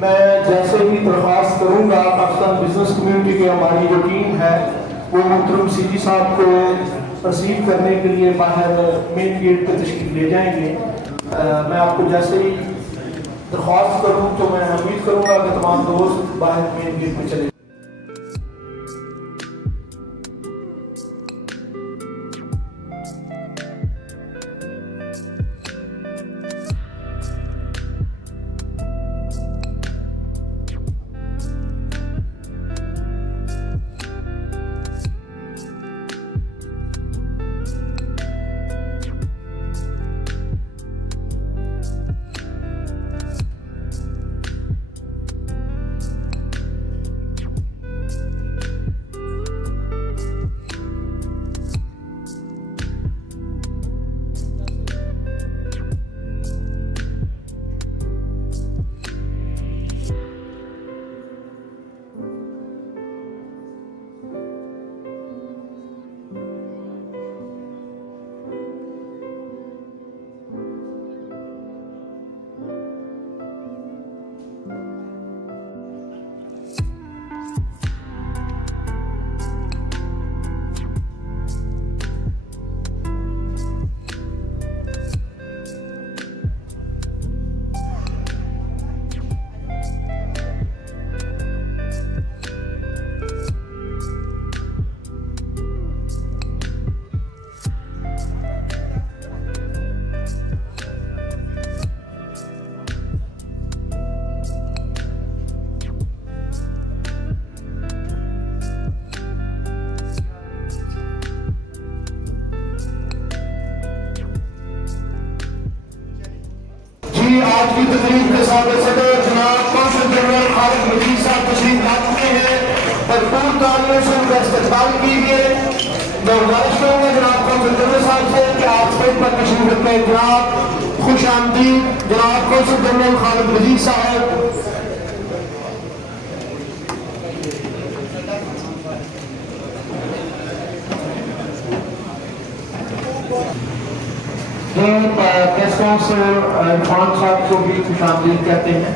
میں جیسے ہی درخواست کروں گا پاکستان بزنس کمیونٹی کی ہماری جو ٹیم ہے وہ محترم سیدھی صاحب کو رسیو کرنے کے لیے باہر مین گیٹ پہ تشریف لے جائیں گے. میں آپ کو جیسے ہی درخواست کروں تو میں امید کروں گا کہ تمام دوست باہر مین گیٹ پہ چلے. آج کی تقریب کے سابق صدر جناب قونصل جنرل خالد مجید صاحب تشریف لا چکے ہیں. بھرپور تالیوں سے ان کا استقبال کیجیے. میں گزارش کروں گا جناب قونصل جنرل صاحب سے کہ آپ اسٹیج پر تشریف رکھیں. جناب خوش آمدید جناب قونصل جنرل خالد مجید صاحب. گیسٹ کونسل عرفان صاحب کو بھی خوش آمدید کہتے ہیں.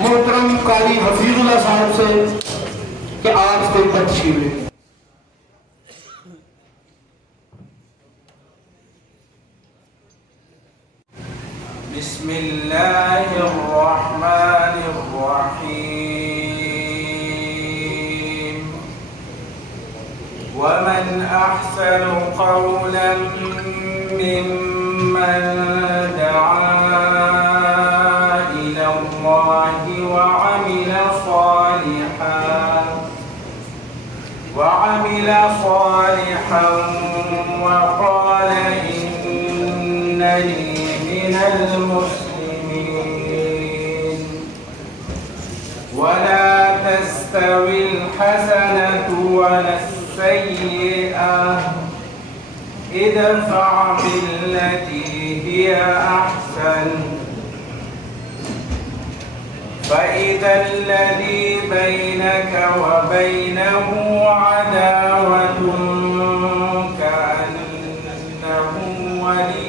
محترم قاری حفیظ اللہ صاحب سے کہ آپ اسٹیج پر تشریف لیں. بسم اللہ الرحمن الرحیم. ومن احسن قولا ممن دعا وعمل صالحا وقال إنني من المسلمين. ولا تستوي الحسنة ولا السيئة ادفع بالتي هي أحسن فإذا الذي بينك وبينه عداوة كأنه ولي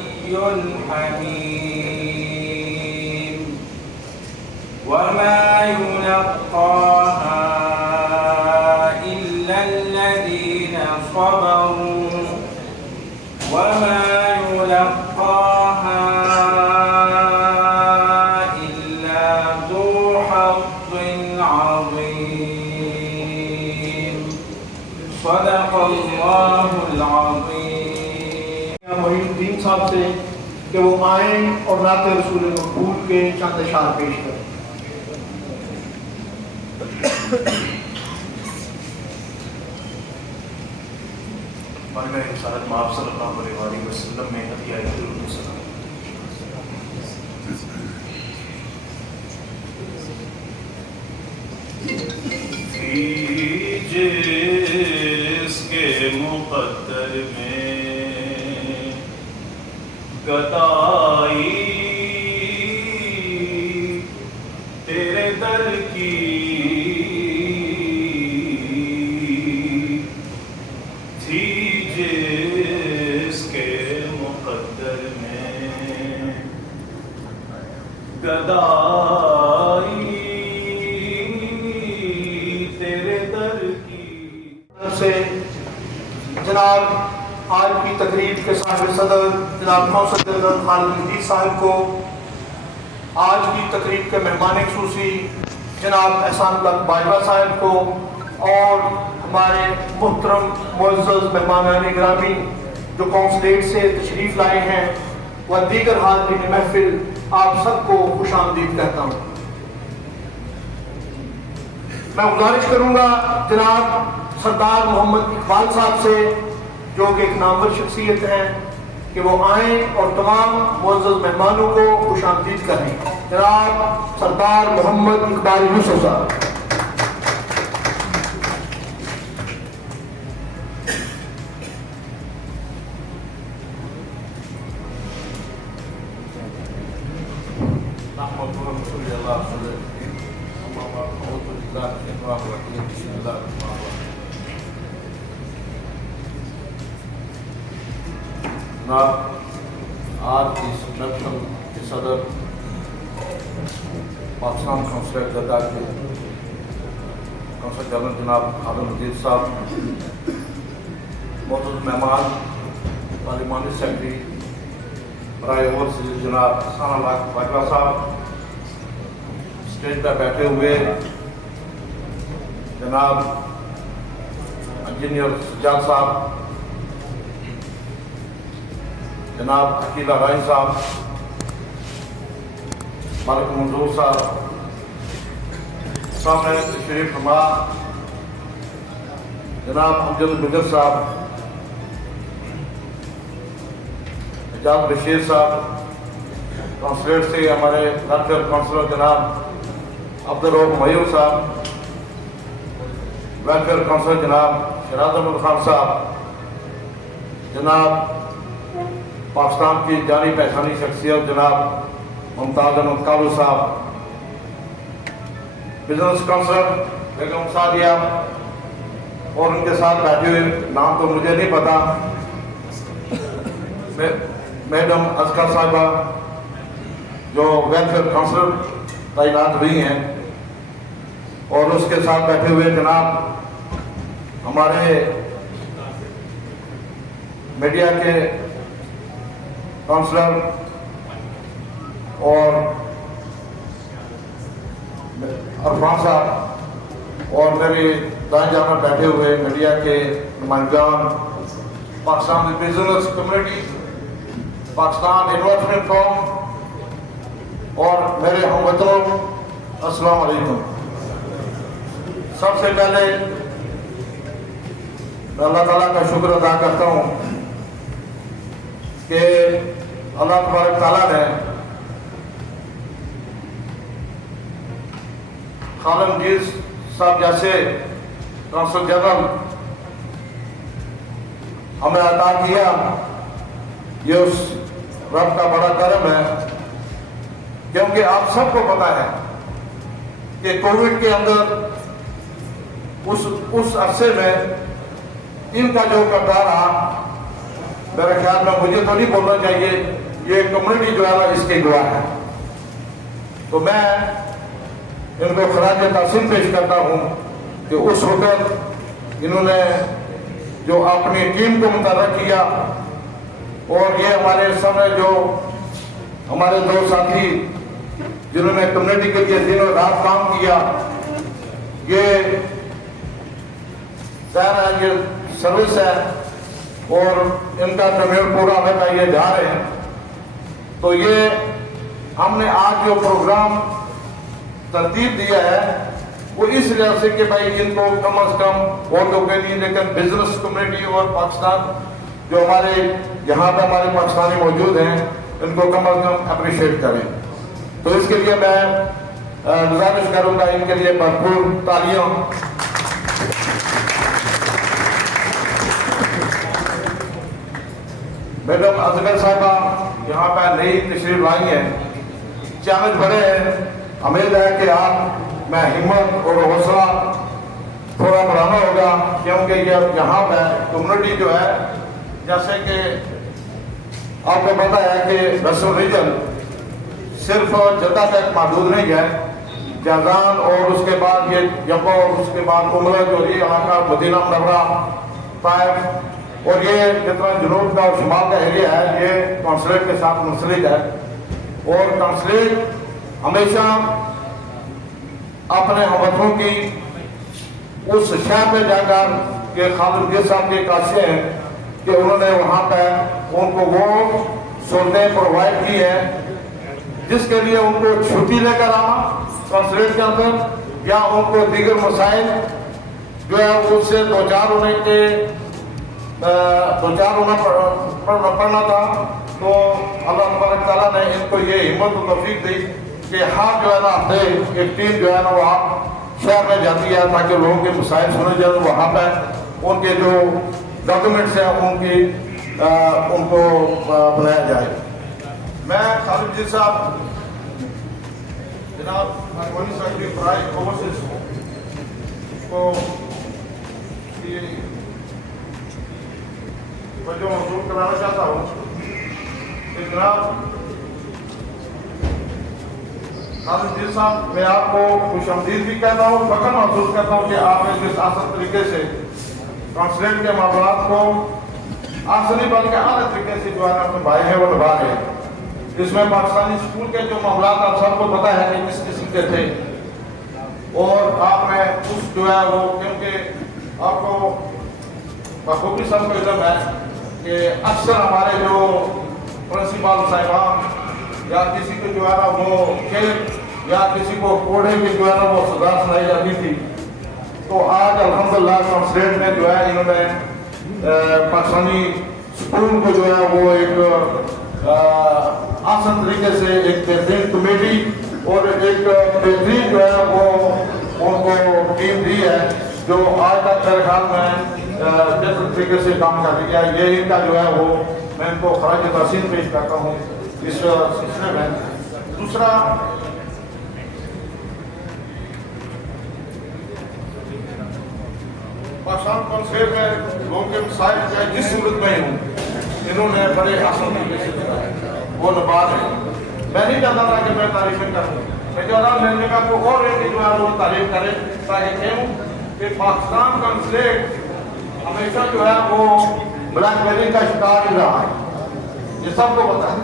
حميم. وما يلقاها إلا الذين صبروا وما يلقاها صدق اللہ العظیم. محی الدین صاحب سے کہ وہ آئیں اور نعت رسول مقبول کے چند اشعار پیش کریں. مرگہ رسالت مآب صلی اللہ علیہ وسلم میں عطیہ السلام. گدائی تیرے در کی سے جناب آج کی تقریب کے صاحب صدر جناب قونصل جنرل خالد مجید صاحب کو، آج کی تقریب کے مہمان خصوصی جناب احسان الحق باجوہ صاحب کو، اور ہمارے محترم معزز مہمانان گرامی جو کونسلیٹ سے تشریف لائے ہیں، و دیگر حاضرین محفل، آپ سب کو خوش آمدید کہتا ہوں۔ میں گزارش کروں گا جناب سردار محمد اقبال صاحب سے، جو کہ ایک نامور شخصیت ہیں، کہ وہ آئیں اور تمام معزز مہمانوں کو خوش آمدید کریں۔ جناب سردار محمد اقبال یوسف صاحب۔ آج کی اس انڈکشن کے صدر پاکستان کونسل گدا کے کونسل جنرل جناب خالد مجید صاحب، معزز مہمان پارلیمانی سیکرٹری برائے اوورسیز جناب احسان الحق باجوہ صاحب، اسٹیج پر بیٹھے ہوئے جناب انجینئر سجاد صاحب، جناب عقیلہ رائن صاحب، مالک منظور صاحب، سامنے تشریف فرما جناب امجد بجر صاحب، اعجاز بشیر صاحب، کونسلیٹ سے ہمارے ویلفیئر کونسلر جناب عبدالرؤف میور صاحب، ویلفیئر کونسلر جناب شہراد احمد خان صاحب، جناب پاکستان کی جانی پہچانی شخصیت جناب ممتاز احمد کالو صاحب، بزنس کونسلر بیگم سعدیہ، اور ان کے ساتھ بیٹھے ہوئے نام تو مجھے نہیں پتا، میڈم اذکر صاحبہ جو ویلفیئر کونسلر تعینات ہوئی ہیں، اور اس کے ساتھ بیٹھے ہوئے جناب ہمارے میڈیا کے کونسلر اور عرفان صاحب، اور میرے دائیں جانب بیٹھے ہوئے میڈیا کے نمائندگان، Pakistan business community, Pakistan investment firm, اور میرے ہم وطنوں، السلام علیکم۔ سب سے پہلے میں اللہ تعالیٰ کا شکر ادا کرتا ہوں کہ اللہ تبارک تعالیٰ نے خالد مجید صاحب جیسے کونسل جنرل ہمیں عطا کیا۔ یہ اس رب کا بڑا کرم ہے، کیونکہ آپ سب کو پتا ہے کہ کووڈ کے اندر اس عرصے میں ان کا جو کردار رہا، میرے خیال میں مجھے تو نہیں بولنا چاہیے، یہ کمیونٹی جو ہے اس کی گواہ ہے۔ تو میں ان کو خراج تحسین پیش کرتا ہوں کہ اس وقت انہوں نے جو اپنی ٹیم کو متحرک کیا، اور یہ ہمارے سامنے جو ہمارے دو ساتھی جنہوں نے کمیونٹی کے لیے دن و رات کام کیا، یہ ظاہر ہے یہ سروس ہے، اور ان کا ٹرمینل پورا ہونے کا یہ جا رہے ہیں۔ تو یہ ہم نے آج جو پروگرام ترتیب دیا ہے وہ اس وجہ سے کہ بھائی ان کو کم از کم اور تو کوئی نہیں، لیکن بزنس کمیونٹی اور پاکستان جو ہمارے یہاں پہ ہمارے پاکستانی موجود ہیں، ان کو کم از کم اپریشیٹ کریں۔ تو اس کے لیے میں گزارش کروں گا ان کے لیے بھرپور تالیاں۔ میڈم اذکر صاحبہ یہاں پہ نئی تشریف لائی ہیں، چیلنج بڑے ہیں، امید ہے کہ آپ میں ہمت اور حوصلہ تھوڑا بڑھانا ہوگا، کیونکہ یہاں پہ کمیونٹی جو ہے، جیسے کہ آپ کو پتا ہے کہ ویسٹرن ریجن صرف جدہ تک محدود نہیں ہے، جازان اور اس کے بعد یہ جمبو اور اس کے بعد عمرہ جو یہ علاقہ مدینہ منورہ، طائف اور یہ جتنا جنوب کا اور شمال کا ایریا ہے یہ کونسلیٹ کے ساتھ منسلک ہے، اور کونسلیٹ ہمیشہ اپنے ہم وطنوں کی اس شہر پہ جا کر کہ خالد مجید صاحب کے کاشے ہیں کہ انہوں نے وہاں پہ ان کو وہ سہولتیں پرووائڈ کی ہیں جس کے لیے ان کو چھٹی لے کر آنا کونسلیٹ کے اندر، یا ان کو دیگر مسائل جو ہے اس سے دوچار ہونے پڑنا تھا، تو اللہ تبارک تعالیٰ نے ان کو یہ ہمت و توفیق دی کہ ہر جو ہے نا ہفتے ایک ٹیم جو ہے نا وہاں شہر میں جاتی ہے تاکہ لوگوں کے مسائل سنے جائیں، وہاں پہ ان کے جو ڈاکومنٹس ہیں ان کو بنایا جائے۔ میں خالد جی صاحب جناب مرکزی سیکرٹری فرائض اوورسیز کو جو موصول کرانا چاہتا ہوں کہ جناب خالد جی صاحب میں آپ کو خوش آمدید بھی کہتا ہوں، فخر محسوس کرتا ہوں کہ آپ نے جس آسان طریقے سے کونسلیٹ کے معاملات کو آسانی بلکہ اعلیٰ طریقے سے جو ہے اپنے بھائی ہیں وہ نبھا رہے ہیں۔ اس میں پاکستانی اسکول کے جو معاملات آپ سب کو پتہ ہے کہ کس قسم کے تھے، اور آپ نے اس جو ہے وہ کیونکہ آپ کو بخوبی سب کو علم ہے کہ اکثر ہمارے جو پرنسپل صاحبان یا کسی کو جو ہے نا وہ کھیل یا کسی کو کوڑے کی جو ہے نا وہ سزا سنائی جاتی تھی، تو آج الحمدللہ کونسلیٹ میں جو ہے انہوں نے پاکستانی اسکول کو جو ہے وہ ایک آسان طریقے سے ایک بہترین کمیٹی اور ایک بہترین جو ہے وہ ان کو ٹیم دی ہے جو آج تک میرے خیال میں بہتر طریقے سے کام کر رہی ہے۔ یہ ان کا جو ہے وہ میں ان کو خراج تحسین پیش کرتا ہوں اس سلسلے میں۔ دوسرا پاکستان کونسلیٹ میں لوگوں کے مسائل چاہے جس صورت میں ہوں انہوں نے بڑے آسان طریقے سے وہ نبھا رہے ہیں۔ میں نہیں چاہتا تھا کہ میں تعریفیں کروں، میں چاہتا ہوں میرے کا کو اور ایک جو ہے وہ تعریف کرے تاکہ کہوں کہ پاکستان کونسلیٹ ہمیشہ جو ہے وہ بلیک میلنگ کا شکار ہی رہا ہے، یہ سب کو پتہ ہے،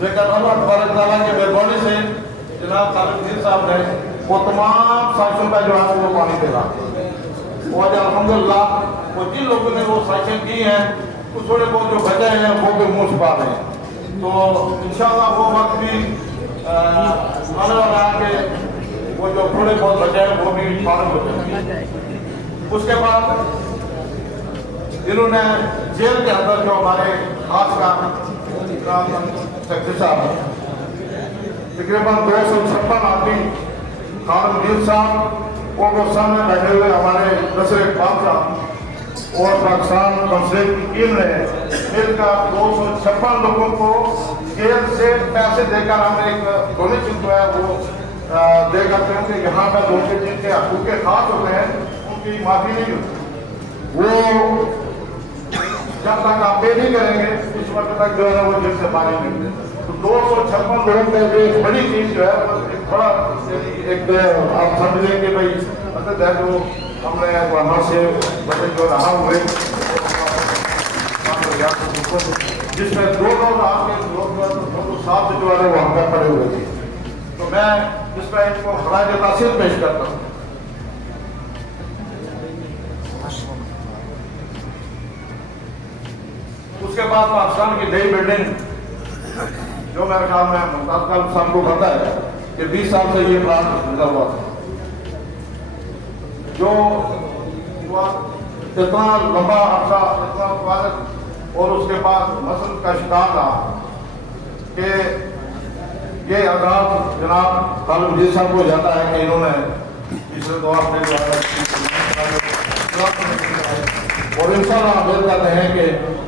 لیکن اللہ تبارک تعالیٰ کی مہربانی سے جناب خالد مجید صاحب نے وہ تمام سازشوں پہ جو ہے وہ پانی پھیلا، اور الحمدللہ وہ جن لوگوں نے وہ سازشیں کی ہیں وہ تھوڑے بہت جو بچے ہیں وہ بھی منہ چھپا رہے ہیں، تو انشاءاللہ وہ وقت بھی آنے والا ہے کہ وہ جو تھوڑے بہت بچے ہیں وہ بھی فارغ ہو جائیں گے۔ اس کے بعد انہوں نے جیل کے اندر جو ہمارے آج کا سیکرٹری صاحب تقریباً 256 آدمی خالد مجید صاحب اور وہ سامنے بیٹھے ہوئے ہمارے نصر اقبال صاحب اور پاکستان کونسلیٹ کی ٹیم نے مل کر 256 لوگوں کو جیل سے پیسے دے کر ہمیں ایک ڈونیشن جو ہے وہ دے کرتے ہیں کہ یہاں پر لوگ جن کے حقوق خاص ہوتے ہیں ان کی معافی نہیں ہوتی، وہ جب تک آپ پے نہیں کریں گے اس وقت تک جو ہے وہ جیل سے باہر نہیں نکلتے۔ تو 256 لوگوں میں جو ایک بڑی چیز جو ہے ایک بڑا ایک آپ سمجھ لیں کہ بھائی مطلب ہے جو ہم نے وہاں سے بڑے جو رہا ہوئے جس میں دو لوگ آپ کے لوگ ساتھ جو ہے وہاں پہ پڑے ہوئے تھے، تو میں اس پہ ان کو خراج تحسین پیش کرتا ہوں۔ اس کے بعد پاکستان کی نئی بلڈنگ جو میرے خیال میں ممتاز صاحب کو پتا ہے کہ 20 سال سے یہ پلان گزرا ہوا تھا، جو اتنا لمبا عرصہ اتنا قوت اور اس کے بعد مسل کا شکار رہا کہ یہ آغاز جناب خالد مجید صاحب کو جاتا ہے کہ انہوں نے پچھلے دور میں جو اور انشاءاللہ امید کرتے ہیں کہ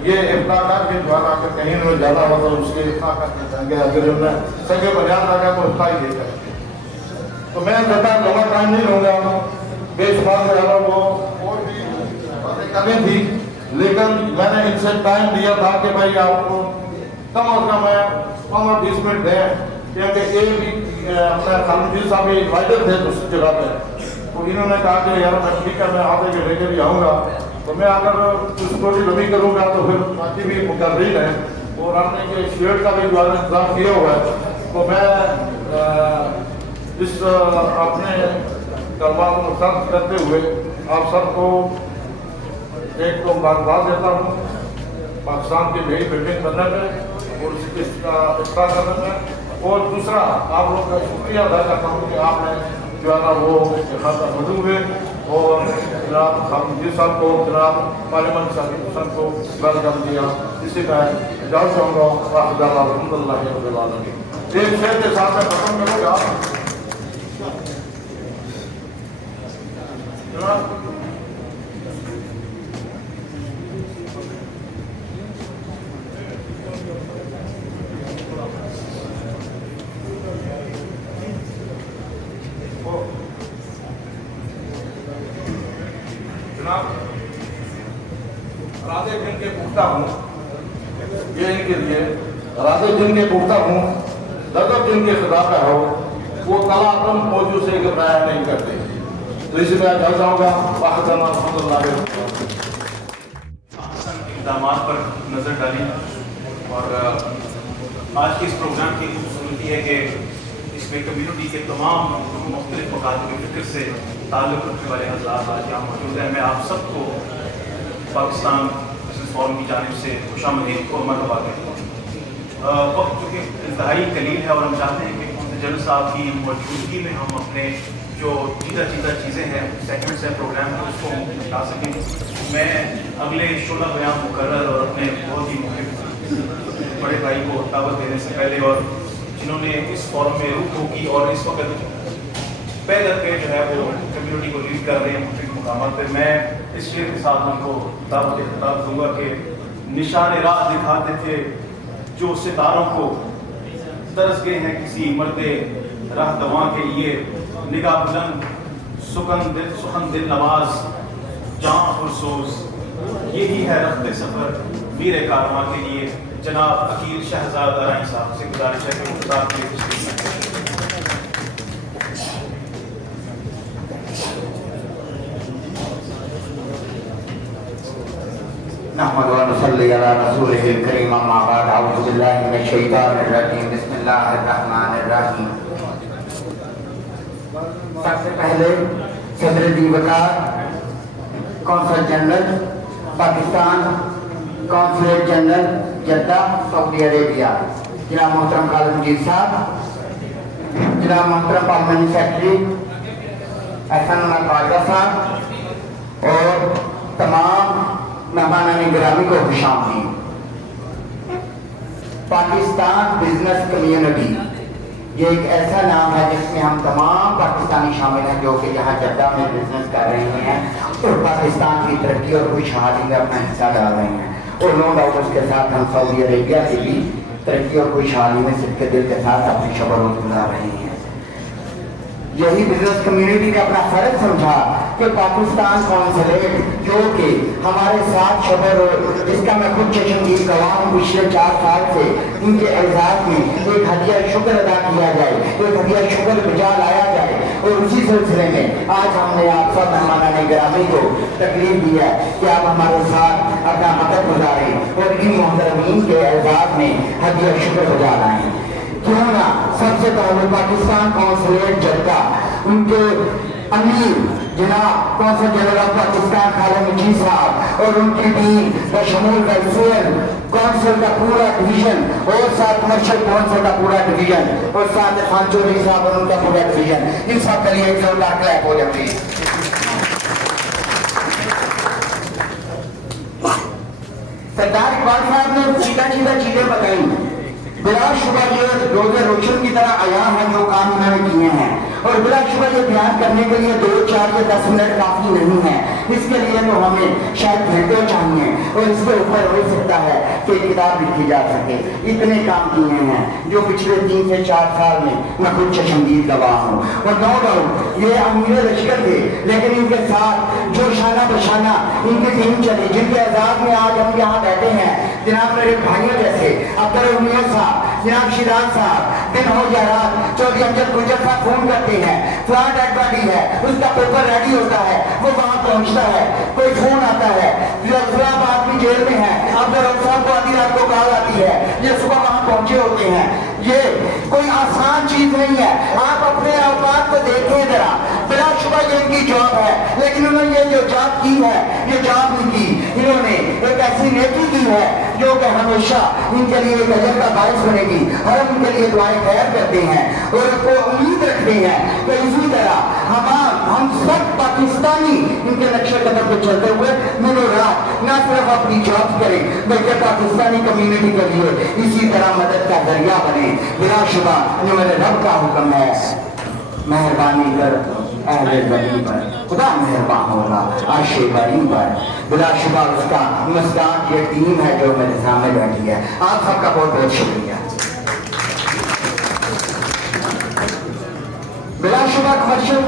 یہ ابتدا کر کے جو ہے کہیں انہوں نے زیادہ ہوا تو اس کے ابتدا کر کے جائیں گے، اگر انہوں نے سنگے بنیاد رکھا تو ابتدا ہی دے جائیں گے۔ تو میں زیادہ لمبا ٹائم نہیں لوں گا، بے شمار جو ہے وہ اور بھی باتیں کرنی تھی، لیکن میں نے ان سے ٹائم دیا تھا کہ بھائی آپ کو کم از کم 15-20 منٹ دیں کیونکہ یہ بھی اپنا خالد صاحب انوائٹر تھے اس جگہ پہ، تو انہوں نے کہا کہ یار میں ٹھیک ہے میں آتے کے لے کے بھی آؤں گا، تو میں اگر اس کو بھی لمبی کروں گا تو پھر باقی بھی مقررین ہیں اور ہم نے کہ شیئر کا بھی جو ہے انتظام کیا ہوا ہے، تو میں اس اپنے کلمات کو مختصر کرتے ہوئے آپ سب کو ایک تو مبارکباد دیتا ہوں پاکستان کی نئی بلڈنگ کرنے میں اور اس کا افتتاح کرنے میں، اور دوسرا آپ لوگ کا شکریہ ادا کرتا ہوں کہ آپ نے جو ہے نا وہ یہاں تک موجود ہوئے اور جناب خالد صاحب کو، جناب پارلیمنٹ صاحب حسن کو ویلکم دیا. اسی میں اجازت چاہوں گا الحمد للہ رب العالمین. ایک شعر کے ساتھ میں ختم کروں گا. راتے جن کے پختہ ہوں، یہ ان کے لیے راتے جن کے پختہ ہوں، لطف جن کے خطاب ہو، وہ کلا تم موجود سے گھبرایا نہیں کرتے. تو اسی میں جل جاؤں گا. واحد الحمد للہ. اقدامات پر نظر ڈالیں اور آج کے اس پروگرام کی خوبصورتی ہے کہ اس میں کمیونٹی کے تمام مختلف مکاتب فکر سے تعلق رکھنے والے حضرات آج یہاں موجود ہیں. میں آپ سب کو پاکستان بزنس فورم کی جانب سے خوش آمدید اور مرحبا کہتا ہوں. وقت چونکہ انتہائی قلیل ہے اور ہم چاہتے ہیں کہ جنرل صاحب کی موجودگی میں ہم اپنے جو جیتا چیزیں ہیں سیگمنٹس ہیں پروگرام میں اس کو بتا سکیں. میں اگلے شعلہ بیان مقرر اور اپنے بہت ہی محب بڑے بھائی کو دعوت دینے سے پہلے اور جنہوں نے اس فورم میں روح کی اور اس وقت پہ در پہ جو ہے وہ کمیونٹی کو لیڈ کر رہے ہیں مختلف مقامات پہ، میں اس شعر کے ساتھ ان کو دعوت خطاب دوں گا کہ نشان راہ دکھاتے تھے جو ستاروں کو، ترس گئے ہیں کسی مرد راہ دواں کے لیے، نگاہ بلند سخن دل نواز جاں پرسوز، یہی ہے رخت سفر میر کارواں کے لیے. جناب عقیل شہزاد ارائیں صاحب سے گزارش ہے کہ خطاب کے تشریف نحمد و نصلی علی رسولہ الکریم. اما بعد اعوذ باللہ من الشیطان الرجیم. بسم اللہ الرحمن الرحیم. سب سے پہلے صدر Waqar consul general Pakistan, consulate general Jeddah Saudi Arabia, جناب محترم خالد مجید صاحب، جناب محترم پارلیمنٹ سیکرٹری احسان اللہ خواجہ صاحب اور تمام مہمانان گرامی کو خوش آمدید. پاکستان بزنس کمیونٹی یہ ایک ایسا نام ہے جس میں ہم تمام پاکستانی شامل ہیں جو کہ یہاں جدہ میں بزنس کر رہے ہیں اور پاکستان کی ترقی اور خوشحالی میں اپنا حصہ ڈال رہے ہیں. اور نو ڈاؤٹ اس کے ساتھ ہم سعودی عربیہ کی بھی ترقی اور خوشحالی میں صدق دل کے ساتھ اپنی شب و روز گزار رہے ہیں. یہی بزنس کمیونٹی نے اپنا فرض سمجھا کہ پاکستان کونسلیٹ جو کہ ہمارے ساتھ شب و روز، جس کا میں خود چشمگیر گواہ ہوں پچھلے 4 سال سے، ان کے اعزاز میں ایک ہدیہ شکر ادا کیا جائے، ایک ہدیہ شکر بجا لایا جائے. اور اسی سلسلے میں آج ہم نے آپ سب مہمانان گرامی کو تکلیف دی ہے کہ آپ ہمارے ساتھ اپنا مدد گزاریں اور ان محترمین کے اعزاز میں ہدیہ شکر بجا لائیں. کیوں نہ سب سے پہلے پاکستان کونسلیٹ جدہ، ان کے امیر جناب کونسل جنرل آف پاکستان خالد مجید صاحب اور ان کی ٹیم بشمول ویلفیئر کونسل کا پورا ڈویژن اور ساتھ کمرشل کونسل کا پورا ڈویژن اور ساتھ خان چودھری صاحب اور ان کا پورا ڈویژن، ان سب کے لیے ایک زوردار کلیپ ہو جائے. سردار اقبال صاحب نے سیدھا چیزیں بتائیں. بلا شبہ یہ روزے روشن کی طرح عیاں ہیں جو کام انہوں نے کیے ہیں، اور بلا شبہ یہ بیان کرنے کے لیے 2, 4 یا 10 منٹ کافی نہیں ہے. اس کے لیے تو ہمیں شاید گھنٹوں چاہیے اور اس کے اوپر ہو سکتا ہے کہ کتاب لکھی جا سکے. اتنے کام کیے ہیں جو پچھلے 3 سے 4 سال میں میں خود چشمگیر گواہ ہوں. اور نو ڈاؤٹ یہ امیر لشکر تھے، لیکن ان کے ساتھ جو شانہ بشانہ ان کی ٹیم چلی، جن کے اعزاز میں آج ہم یہاں بیٹھے ہیں، جناب میرے بھائیوں جیسے عبدالرحمان صاحب، جناب شیراز صاحب، दिन हो या रात, चौधरी अमजद गुर्जर साहब फोन करते हैं, फ्लैट डेड बॉडी है, उसका पेपर रेडी होता है, वो वहां पहुंचता है, कोई फोन आता है, फैसलाबाद की जेल में है, अब्दुल साहब को आधी रात को कॉल आती है, ये सुबह वहां पहुंचे होते हैं। ये कोई आसान चीज नहीं है, आप अपने औकात को देखें जरा। बिलाशुबा ये इनकी जॉब है, लेकिन उन्होंने ये जो जॉब की है, ये जॉब नहीं की, इन्होंने एक ऐसी नेकी की है जो कि हमेशा इनके लिए एक अजर का बायस बनेगी। हम इनके लिए दुआएं खैर करते हैं और उनको उम्मीद रखते हैं कि इसी तरह हम सब पाकिस्तानी इनके नक्शे कदम पर चलते हुए दिनों रात न सिर्फ अपनी जॉब करें, बल्कि पाकिस्तानी कम्युनिटी के लिए इसी तरह मदद का जरिया बने। बिलाशुबा जो मेरे रब का हुक्म है, मेहरबानी कर अहले बनी पर, खुदा मेहरबान होगा आशे बनी पर। बिलाशुबा उसका मुस्ताक ये टीम है जो मेरे सामने बैठी है। आप सबका बहुत बहुत शुक्रिया। बिलाशुबा कमर्शियल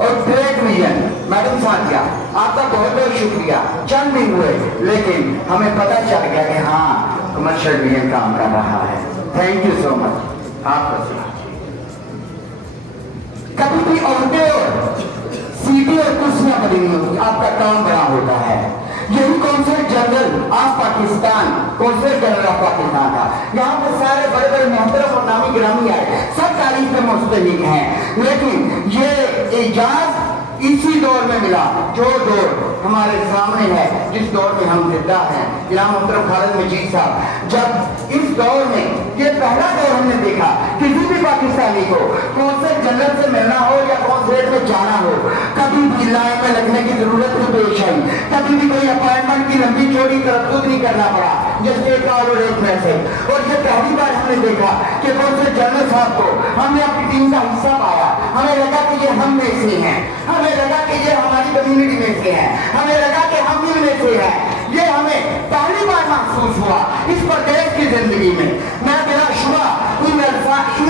और ट्रेड विजन मैडम साथिया, आपका बहुत बहुत शुक्रिया। चंद दिन हुए लेकिन हमें पता चल गया कि हाँ कमर्शियल विजन काम कर रहा है। Thank you so much. आप कभी भी औरतें और सीटें और कुर्सियां बनी होती, आपका काम बड़ा होता है। यही consul general of Pakistan, consul general of Pakistan था। यहाँ पे सारे बड़े बड़े मोहतरम और नामी गिरामी आए, सब तारीफ में मुस्तहिक हैं, लेकिन ये एजाज इसी दौर में मिला जो दौर हमारे सामने है, जिस दौर में हम जिंदा हैं। जनाब मोहतरम खालिद मजीद साहब, जब इस दौर में ये पहला दौर हमने देखा, किसी भी पाकिस्तानी को कौंसल जनरल से मिलना हो या कौंसलेट में जाना हो, कभी भी लाइन में लगने की जरूरत नहीं पेश आई, कभी भी कोई अपॉइंटमेंट की लंबी चौड़ी तरद्दुद नहीं करना पड़ा, जैसे कॉल और एक मैसेज। और ये पहली बार हमने देखा कि कौंसल जनरल साहब को हमने अपनी टीम का हिस्सा पाया। हमें लगा कि ये हम में से हैं, हमें लगा कि ये हमारी कम्युनिटी में से है, हमें लगा कि हम इनमें से है। ये हमें पहली बार महसूस हुआ इस प्रदेश की जिंदगी में। मैं बिलाशुबा इन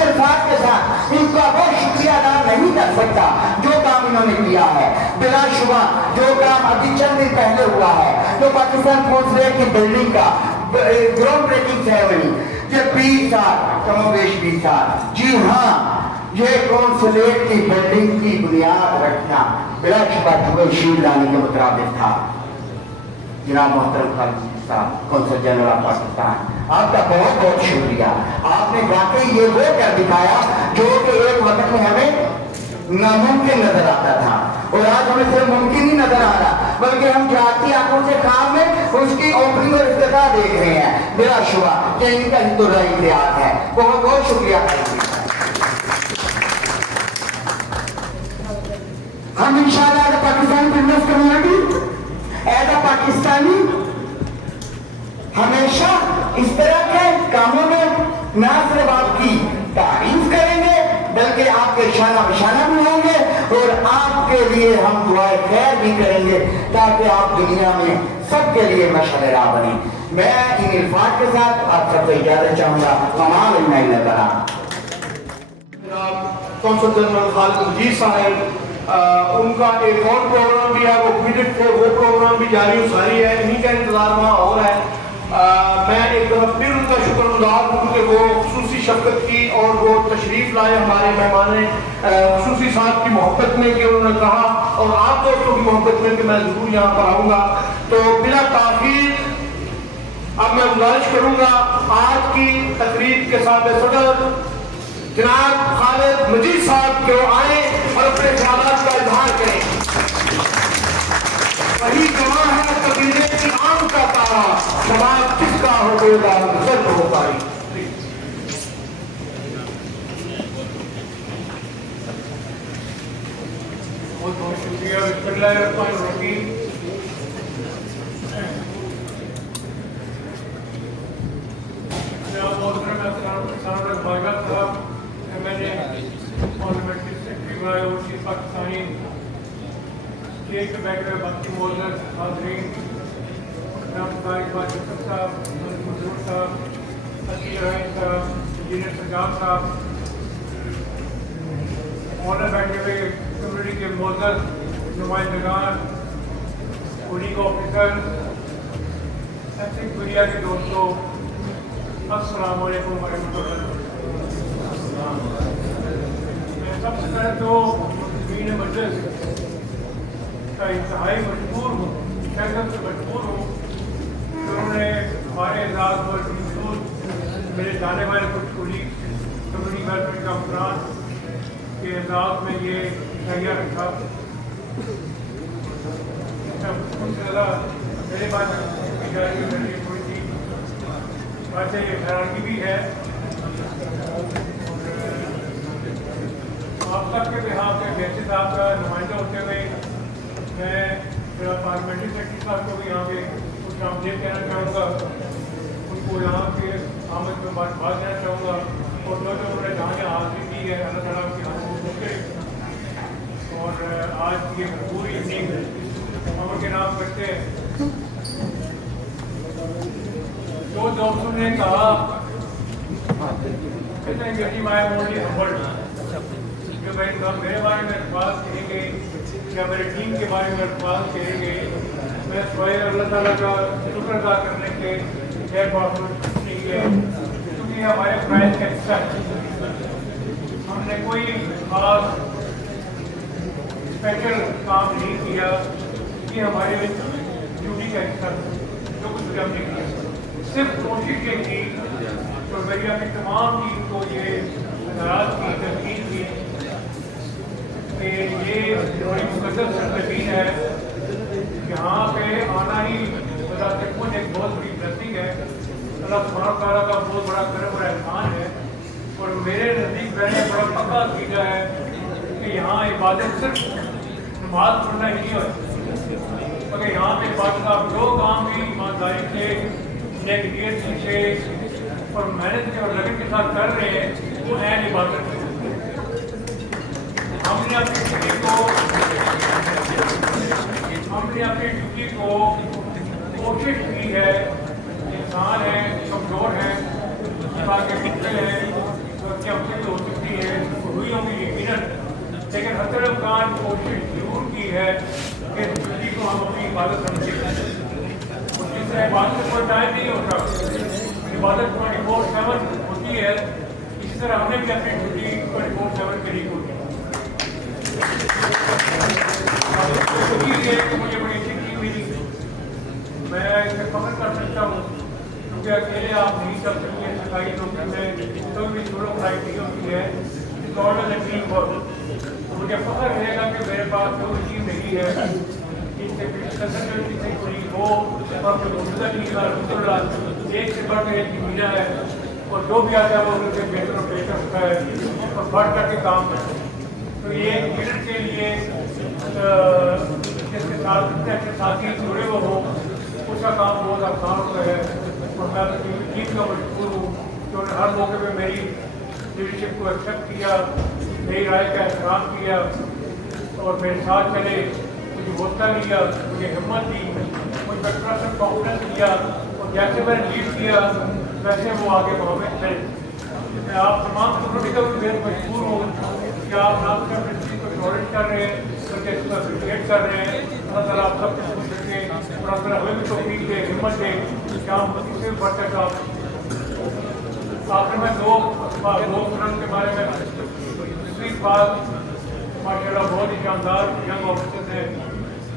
अल्फाज के साथ इनका बहुत शुक्रिया अदा नहीं कर सकता जो काम इन्होंने किया है। बिलाशुबा जो काम अभी चंद दिन पहले हुआ है, जो पाकिस्तान कौंसलेट की बिल्डिंग का ग्राउंड ब्रेकिंग सेरेमनी, ये 20 साल कमोबेश 20 साल, जी हाँ, ये कौंसलेट की बिल्डिंग की बुनियाद रखना बिलाशुबा जुबैर शील लाने के मुताबिक था। जनाब मोहतरम खालिद साहब, कौंसल जनरल ऑफ पाकिस्तान, आपका बहुत बहुत शुक्रिया। आपने वाकई ये वो कर दिखाया जो कि एक वक्त में हमें नामुमकिन नजर आता था, और आज हमें सिर्फ मुमकिन ही नजर आ रहा, बल्कि हम जाती आंखों से काम में उसकी ओपनिंग और इफ्तिताह देख रहे हैं। बिलाशुबा कि इनका हितुर्रा इख्तियार है। बहुत बहुत शुक्रिया। हम इंशाअल्लाह as Pakistani business community, as a Pakistani, हमेशा इस तरह के कामों में न सिर्फ आपकी तारीफ करेंगे बल्कि आपके शाना बशाना भी होंगे, और आपके लिए हम दुआए खैर भी करेंगे ताकि आप दुनिया में सबके लिए मशअल राह बने। मैं इन इल्फाज के साथ आप सबसे इजाजत चाहूंगा। तमाम इल्म बना कौंसल जनरल खालिद मजीद साहब, उनका एक और प्रोग्राम भी है, वो विजिट थे, वो प्रोग्राम भी जारी सारी है, इन्हीं का इंतजार वहाँ हो रहा है। मैं एक दफ़ा फिर उनका शुक्रगुजार हूँ कि वो खुसूसी शफ़क़त की और वो तशरीफ़ लाए हमारे मेहमान खुसूसी साहब की मोहब्बत में कि उन्होंने कहा, और आप दोस्तों की मोहब्बत में कि मैं ज़रूर यहाँ पर आऊँगा। तो बिला ताख़ीर अब मैं गुजारिश करूँगा आज की तकरीब के साथ सदर जनाब खालिद मजीद साहब के आए और अपने ख्यालात का इजहार करें। वही जवां है कबीले की आम का तारा, समाज किसका हो बेगा सर्द हो पाई। बहुत बहुत शुक्रिया। बिस्मिल्लाहिर्रहमानिर्रहीम। Parliamentary secretary by overseas Pakistani, state के बैठे बाकी मौजूद हाज़रीन, साहब, मंजूर साहब, अकील रहीम साहब, इंजीनियर सज्जाद साहब, और बैठे हुए कम्युनिटी के मौजूद नुमाइंदगान, पुलिस ऑफिसर, एथिक मीडिया के दोस्तों, अस्सलाम वालेकुम वरहमतुल्लाह। मैं तो मीन मजलिस का इंतहाई मजबूर हूँ, शहर से मजबूर हूँ कि उन्होंने हमारे एजाज और मेरे जाने वाले कुछ कुलीग कम्युनिटी वेलफेयर का अफरान के एजाज में ये तैयार रखा। उनसे ज़्यादा मेरे पास थोड़ी सी बातें हैरानी भी है। आप सबके बिहाफ में जैसे साहब का नुमाइंदा होते हुए मैं पार्लियामेंट्री सेक्रेटरी साहब को भी यहाँ पे कुछ आमदेद कहना चाहूँगा, उनको यहाँ के आमद में बात देना चाहूँगा और जो उन्होंने जहाँ हाजिरी की है अल्लाह ताला की हाजिरी करे। और आज ये पूरी इवनिंग अमर के नाम करते हैं। जो दोस्तों ने कहा कहते हैं कि माय ओनली हम्बल्ड, जो मेरे बारे में अल्फाज कहेंगे या मेरे टीम के बारे में अल्फाज कहेंगे, मैं स्वयं अल्लाह ताला का शुक्र अदा करने के नहीं है, क्योंकि हमारे प्राइस का हिस्सा है। हमने कोई खास स्पेशल काम नहीं किया, ये हमारे ड्यूटी का हिस्सा था, जो कुछ भी हमने किया। सिर्फ कोशिश ये की और मेरी अपनी तमाम टीम को ये नाराज की तनकीद की कि ये बड़ी मुकद्दस सरजमीन है, यहाँ पे आना ही बजाते खुद एक बहुत बड़ी ब्लेसिंग है, अल्लाह सुब्हानहू व तआला का बहुत बड़ा करम और एहसान है। और मेरे नज़दीक मैंने बड़ा पक्का अक़ीदा है कि यहाँ इबादत सिर्फ नमाज पढ़ना ही नहीं होती, मगर यहाँ पे इबादत आप जो काम भी ईमानदारी से, नेकियत से और मेहनत के और लगन के साथ कर रहे हैं वो ऐन इबादत है। हमने अपनी ड्यूटी को कोशिश की है। इंसान है, कमजोर है, के मुश्किल है, क्या मुश्किल हो सकती है, हुई होंगी यकीनन, लेकिन हर अमकान कोशिश जरूर की है कि ड्यूटी को हम अपनी इबादत समझें। जिस तरह इबादत पर टाइम नहीं होता, इबादत 24/7 होती है, इसी तरह हमने भी अपनी ड्यूटी 24/7 करी होती है। मुझे बड़ी अच्छी मिली, मैं इसे फख्र कर सकता हूँ, क्योंकि अकेले आप नहीं चल सकते। सफाई तो कोई भी सोलो फ्लाइट नहीं होती है, it's all an team work. मुझे फख्र रहेगा कि मेरे पास जो टीम नहीं है, इससे कोई हो और कोई मौजूदा टीम एक से बढ़ एक मीना है, और जो भी आता है वो उनसे बेहतर और बेहतर होता है और बढ़ करके काम करता है। तो ये मिनट के लिए जिसके साथ साथी जुड़े हुए हो, उसका काम बहुत आसान होता है। और मैं अपनी टीम का मशहूर हूँ कि उन्होंने हर मौके पे मेरी लीडरशिप को एक्सेप्ट किया, मेरी राय का एहतराम किया और मेरे साथ चले, मुझे हौसला लिया, मुझे हिम्मत दी, मुझ पर ट्रस्ट और कॉन्फिडेंस दिया, और जैसे मैंने लीड किया वैसे वो आगे वहाँ में चले। मैं आप तमाम कम्युनिटी का भी बेहद मशहूर हूँ कि आप ना सिर्फ इस चीज़ को टॉलरेट कर रहे हैं बल्कि इसको अप्रिशिएट कर रहे हैं। अल्लाह ताला आप सब कुछ पूछ सके और अगर हमें भी तौफीक दे, हिम्मत दे कि हम इससे बढ़कर आखिर में दो रंग के बारे में दूसरी बात, माशाल्लाह बहुत ही शानदार यंग ऑफिसर्स हैं,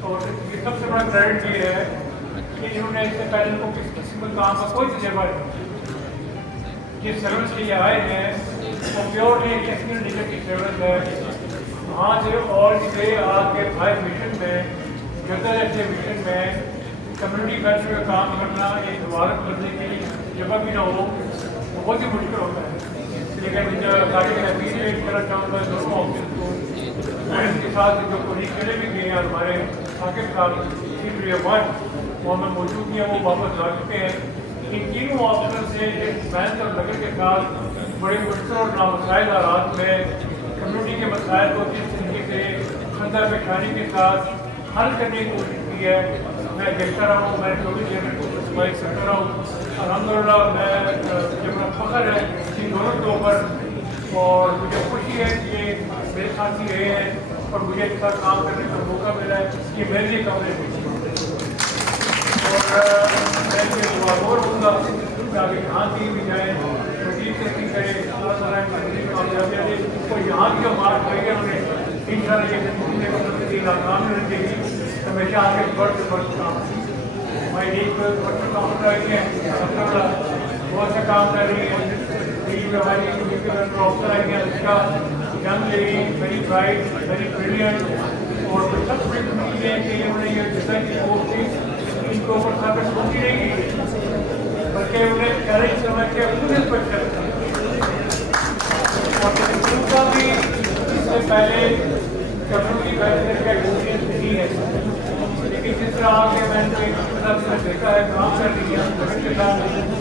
और ये सबसे बड़ा क्रेडिट ये है कि इन्होंने इससे पहले इनको किसी किस्म के काम का कोई तजर्बा नहीं, जिस सर्विस के लिए आए हैं वो प्योरली टेक्निकल लीडर की सर्विस है। वहाँ से और से आके फाइव मिशन में, जगह जैसे मिशन में कम्युनिटी वेलफेयर का काम करना एक इबादत करने की जगह भी ना हो, बहुत ही मुश्किल होता है। लेकिन गाड़ी में अपील एक करना चाहूँगा दोनों ऑफिस को, इनके साथ जो कोई चले भी गए हैं हमारे साकिब साहब मोहम्मद मौजूद हैं, वो वापस आ चुके हैं। इन तीनों ऑफिसर से मेहनत और लगन के साथ बड़े मुश्किल और नामसाइल हालात में कम्युनिटी के मसाइल को जिस तरीके से खंदा पेशानी के साथ हल करने की कोशिश की है, मैं देखता रहा हूँ, मैं 24 जनवरी को सफाई करता रहा हूँ। अल्हम्दुलिल्लाह मैं जब मेरा फख्र है इन दोनों के ऊपर, और मुझे खुशी है कि ये मेरे साथी रहे हैं और मुझे इनके साथ काम करने का मौका मिला है, ये मेरे लिए काबिल खुशी है। और मैं ये दुआगोर होऊंगा कि आगे जहाँ भी जाए, तरक्की करे, अल्लाह ताला की कामयाबी दे। तो यहाँ की जो बात कही है उन्हें इंशाअल्लाह ये जिंदगी को प्रति नाकाम नहीं देगी, हमेशा आगे बढ़ते काम। मैं एक बच्चों काम कर रही है, बहुत से काम कर रही है, दिल्ली में हमारी डॉक्टर आई है, उसका young lady very bright very brilliant, और सब बड़ी खुशी है कि उन्हें ये डिजाइन की कोर्स थी, इनको ऊपर साथ सोची नहीं गई, बल्कि उन्हें करेज समझ के पुलिस पर चलता और उनका भी इससे पहले कम्युनिटी बैठने का एक्सपीरियंस नहीं है, लेकिन जिस तरह आगे मैंने देखा है काम कर रही है,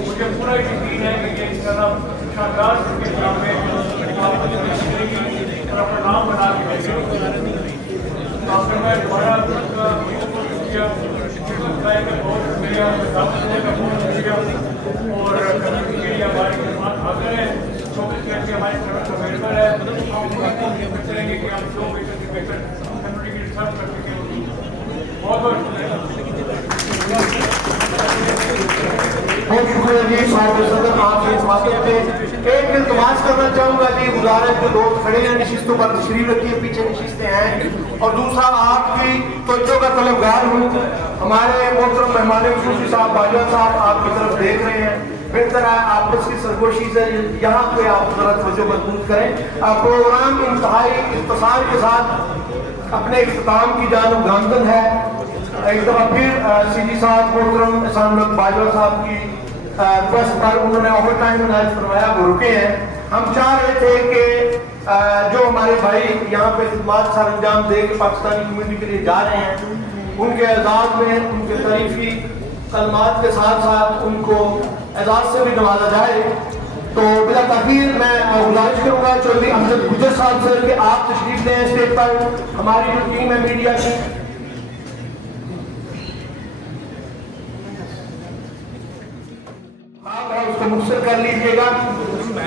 मुझे पूरा यकीन है कि ये इस तरह शानदार के काम में और अपना नाम बना के मैं दोबारा बहुत शुक्रिया और कम्युनिटी के लिए हमारे मेहमान हाजिर हैं, 24 घंटे हमारी सर्विस अवेलेबल है, हम करेंगे कि हम 2 बेहतर से बेहतर कम्युनिटी की सर्व कर सकें। बहुत बहुत शुक्रिया जी साहब सदर आपके स्वागत पे। एक इल्तमास करना चाहूँगा जी, गुजारिश जो लोग खड़े हैं नशिस्तों पर तशरीफ रखिए, पीछे नशिस्तें हैं, और दूसरा आपकी तवज्जो का तलबगार हूँ, हमारे मोहतरम मेहमान खुसूसी साहब बाजवा साहब आपकी तरफ देख रहे हैं, बेहतर है आपस की सरगोशी से यहाँ पे आप जरा तवज्जो मजबूत करें। आप प्रोग्राम इंतहाई इख्तिसार के साथ अपने इख्तिताम की जानब गामजन है। एक दफ़ा फिर सीजी साहब मोहतरम एहसान बाजवा साहब की रिक्वेस्ट पर उन्होंने ओवर टाइम अनाउंस करवाया, वो रुके हैं। हम चाह रहे थे कि जो हमारे भाई यहाँ पे खिदमत सर अंजाम दे के पाकिस्तानी कम्युनिटी के लिए जा रहे हैं, उनके एजाज में उनके तारीफी कलमात के साथ साथ उनको एजाज से भी नवाजा जाए। तो बिला तखीर मैं गुजारिश करूँगा चौधरी अहमद गुजर साहब सर के आप तशरीफ लें स्टेज पर, हमारी जो टीम है मीडिया की उसको मुख्तर कर लीजिएगा।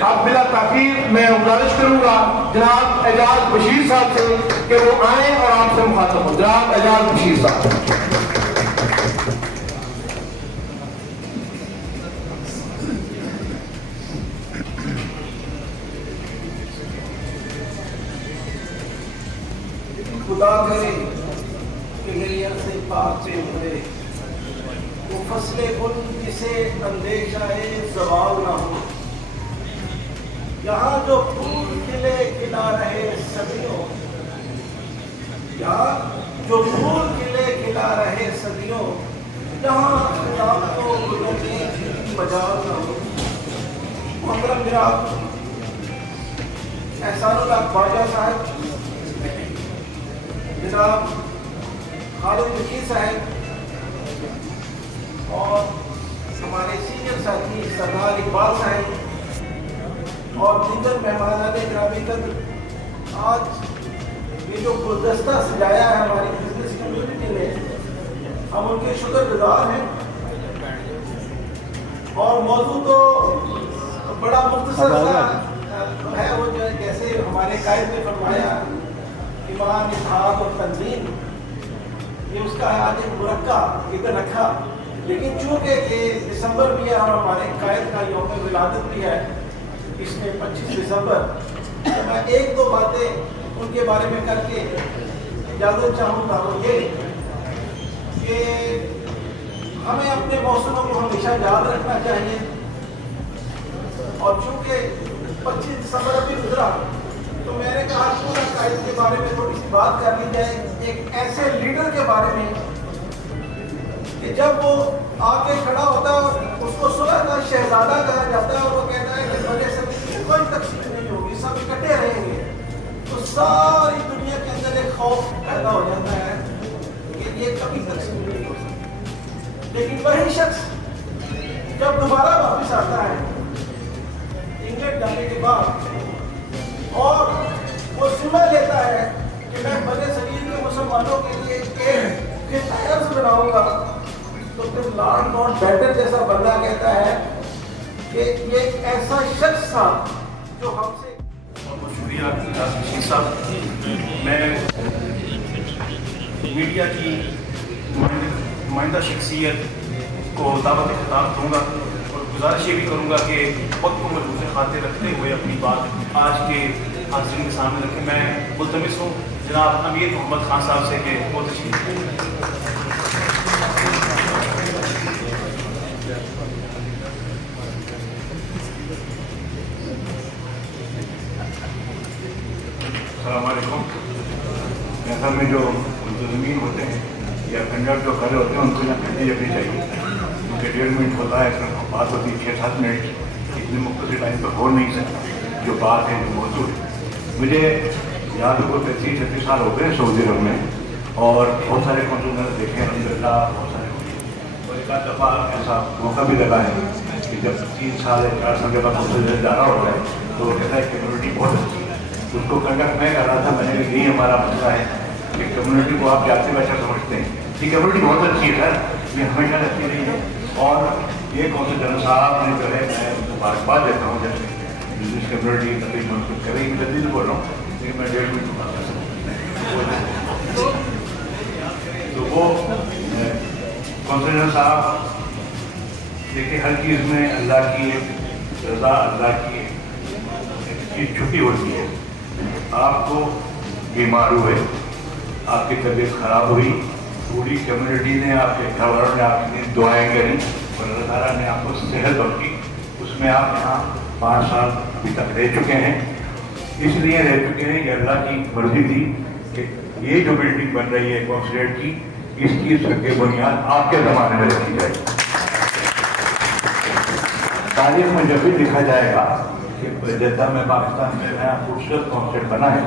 अब बिला ताखीर मैं गुजारिश करूंगा जनाब एजाज बशीर साहब से कि वो आए और आपसे मुखातब हो। जनाब एजाज बशीर साहब। खुदा करे कि मेरी से पाक से उतरे वो फसले गुल जिसे अंदेशाए ज़वाल ना हो। यहाँ जो फूल खिले खिला रहे सदियों, यहाँ जो फूल खिले खिला रहे सदियों, जहाँ खुदा को गुजरने की मजाल ना हो। मोहतरम जनाब एहसानुल्लाह ख्वाजा साहब, जनाब खालिद बशीर साहब और हमारे सीनियर साथी सरदार इकबाल साहब और दीगर मेहमान ग्रामी कदर, आज ये जो गुलदस्ता सजाया है हमारी बिजनेस कम्युनिटी ने, हम उनके शुक्रगुजार हैं। और मौजूद तो बड़ा मुख्तसर है, वो जो जैसे हमारे कायद ने फरमाया ईमान इत्तेहाद और तंजीम, ये उसका आज एक मुरक्का इधर रखा, लेकिन चूंकि दिसंबर भी है और हमारे कायद का यौम विलादत भी है इसमें 25 दिसंबर, तो मैं 1-2 बातें उनके बारे में करके इजाज़त चाहूँगा। वो ये कि हमें अपने मौसमों को हमेशा याद रखना चाहिए, और चूँकि 25 दिसंबर अभी गुजरा तो मैंने कहा पूरा कायद के बारे में थोड़ी सी बात कर ली जाए, एक ऐसे लीडर के बारे में कि जब वो आके खड़ा होता है उसको सुलह का शहजादा कहा जाता है, और वो कहता है कि बड़े से कोई तकसीम नहीं होगी, सब इकट्ठे रहेंगे, तो सारी दुनिया के अंदर एक खौफ पैदा हो जाता है कि ये कभी तकसीम नहीं हो सकती। लेकिन वही शख्स जब दोबारा वापस आता है इंग्लैंड जाने के बाद और वो सुलह लेता है कि मैं बड़े शरीर के मुसलमानों के लिए एक अर्ज बनाऊंगा, तो फिर लॉर्ड माउंट बैटन जैसा बंदा कहता है कि ये ऐसा शख्स था जो हमसे। बहुत बहुत शुक्रिया बशीर साहब। मैं मीडिया की नुमाइंदा शख्सियत को दावत खिताब दूँगा और गुजारिश ये भी करूँगा कि वक्त को मजबूत खातिर रखते हुए अपनी बात आज के حاضرین کے سامنے رکھیں. میں ملتمس ہوں جناب امیر محمد خان صاحب سے کہ وہ تشریف لیں. السلام علیکم. ایسا میں جو منتظمین ہوتے ہیں یا کنڈکٹر جو کھڑے ہوتے ہیں ان کو یہاں گھنٹی جبنی چاہیے کیونکہ 1.5 منٹ ہوتا ہے, اس میں بات ہوتی ہے 6-7 منٹ, اتنے مختصر ٹائم پر ہو نہیں سکتا جو بات ہے جو موضوع ہے. مجھے یاد ہو 35-36 سال ہو گئے سعودی عرب میں, اور بہت سارے کنسولر دیکھے ہیں الحمدللہ, بہت سارے. اور ایک آدھ دفعہ ایسا موقع بھی لگا ہے کہ جب 3 سال یا 4 سال کے بعد کنسولر جانا ہوتا ہے تو وہ کہتا ہے کمیونٹی بہت اچھی ہے. اس کو کنڈکٹ میں کر رہا تھا, میں نے یہی ہمارا مسئلہ ہے کہ کمیونٹی کو آپ جاتے بیٹھے سمجھتے ہیں. یہ کمیونٹی بہت اچھی ہے سر, یہ ہمیشہ اچھی رہی ہے. اور یہ کونسل جنرل صاحب نے جو ہے میں مبارکباد دیتا ہوں جیسے بزنس کمیونٹی تقریب منسوخ کرے گی. میں جلدی سے بول رہا ہوں لیکن میں 1.5 منٹ بات کر سکتا ہوں. تو وہ کونسل جنرل صاحب دیکھیے ہر چیز میں اللہ کی ایک رضا, اللہ کی ایک چیز چھپی ہوتی ہے. آپ کو بیمار ہوئے, آپ کی طبیعت خراب ہوئی, پوری کمیونٹی نے, آپ کے گھر والوں نے آپ کی دعائیں کریں اور اللہ تعالیٰ نے آپ کو صحت بخشی. اس میں آپ یہاں 5 سال ابھی تک رہ چکے ہیں. اس لیے رہ چکے ہیں یہ اللہ کی مرضی تھی کہ یہ جو بلڈنگ بن رہی ہے کونسلیٹ کی, اس کی سب بنیاد آپ کے زمانے میں رکھی جائے. تاریخ میں جب بھی دیکھا جائے گا کہ جدہ میں پاکستان میں نیا خوبصورت کانسیپٹ بنا ہے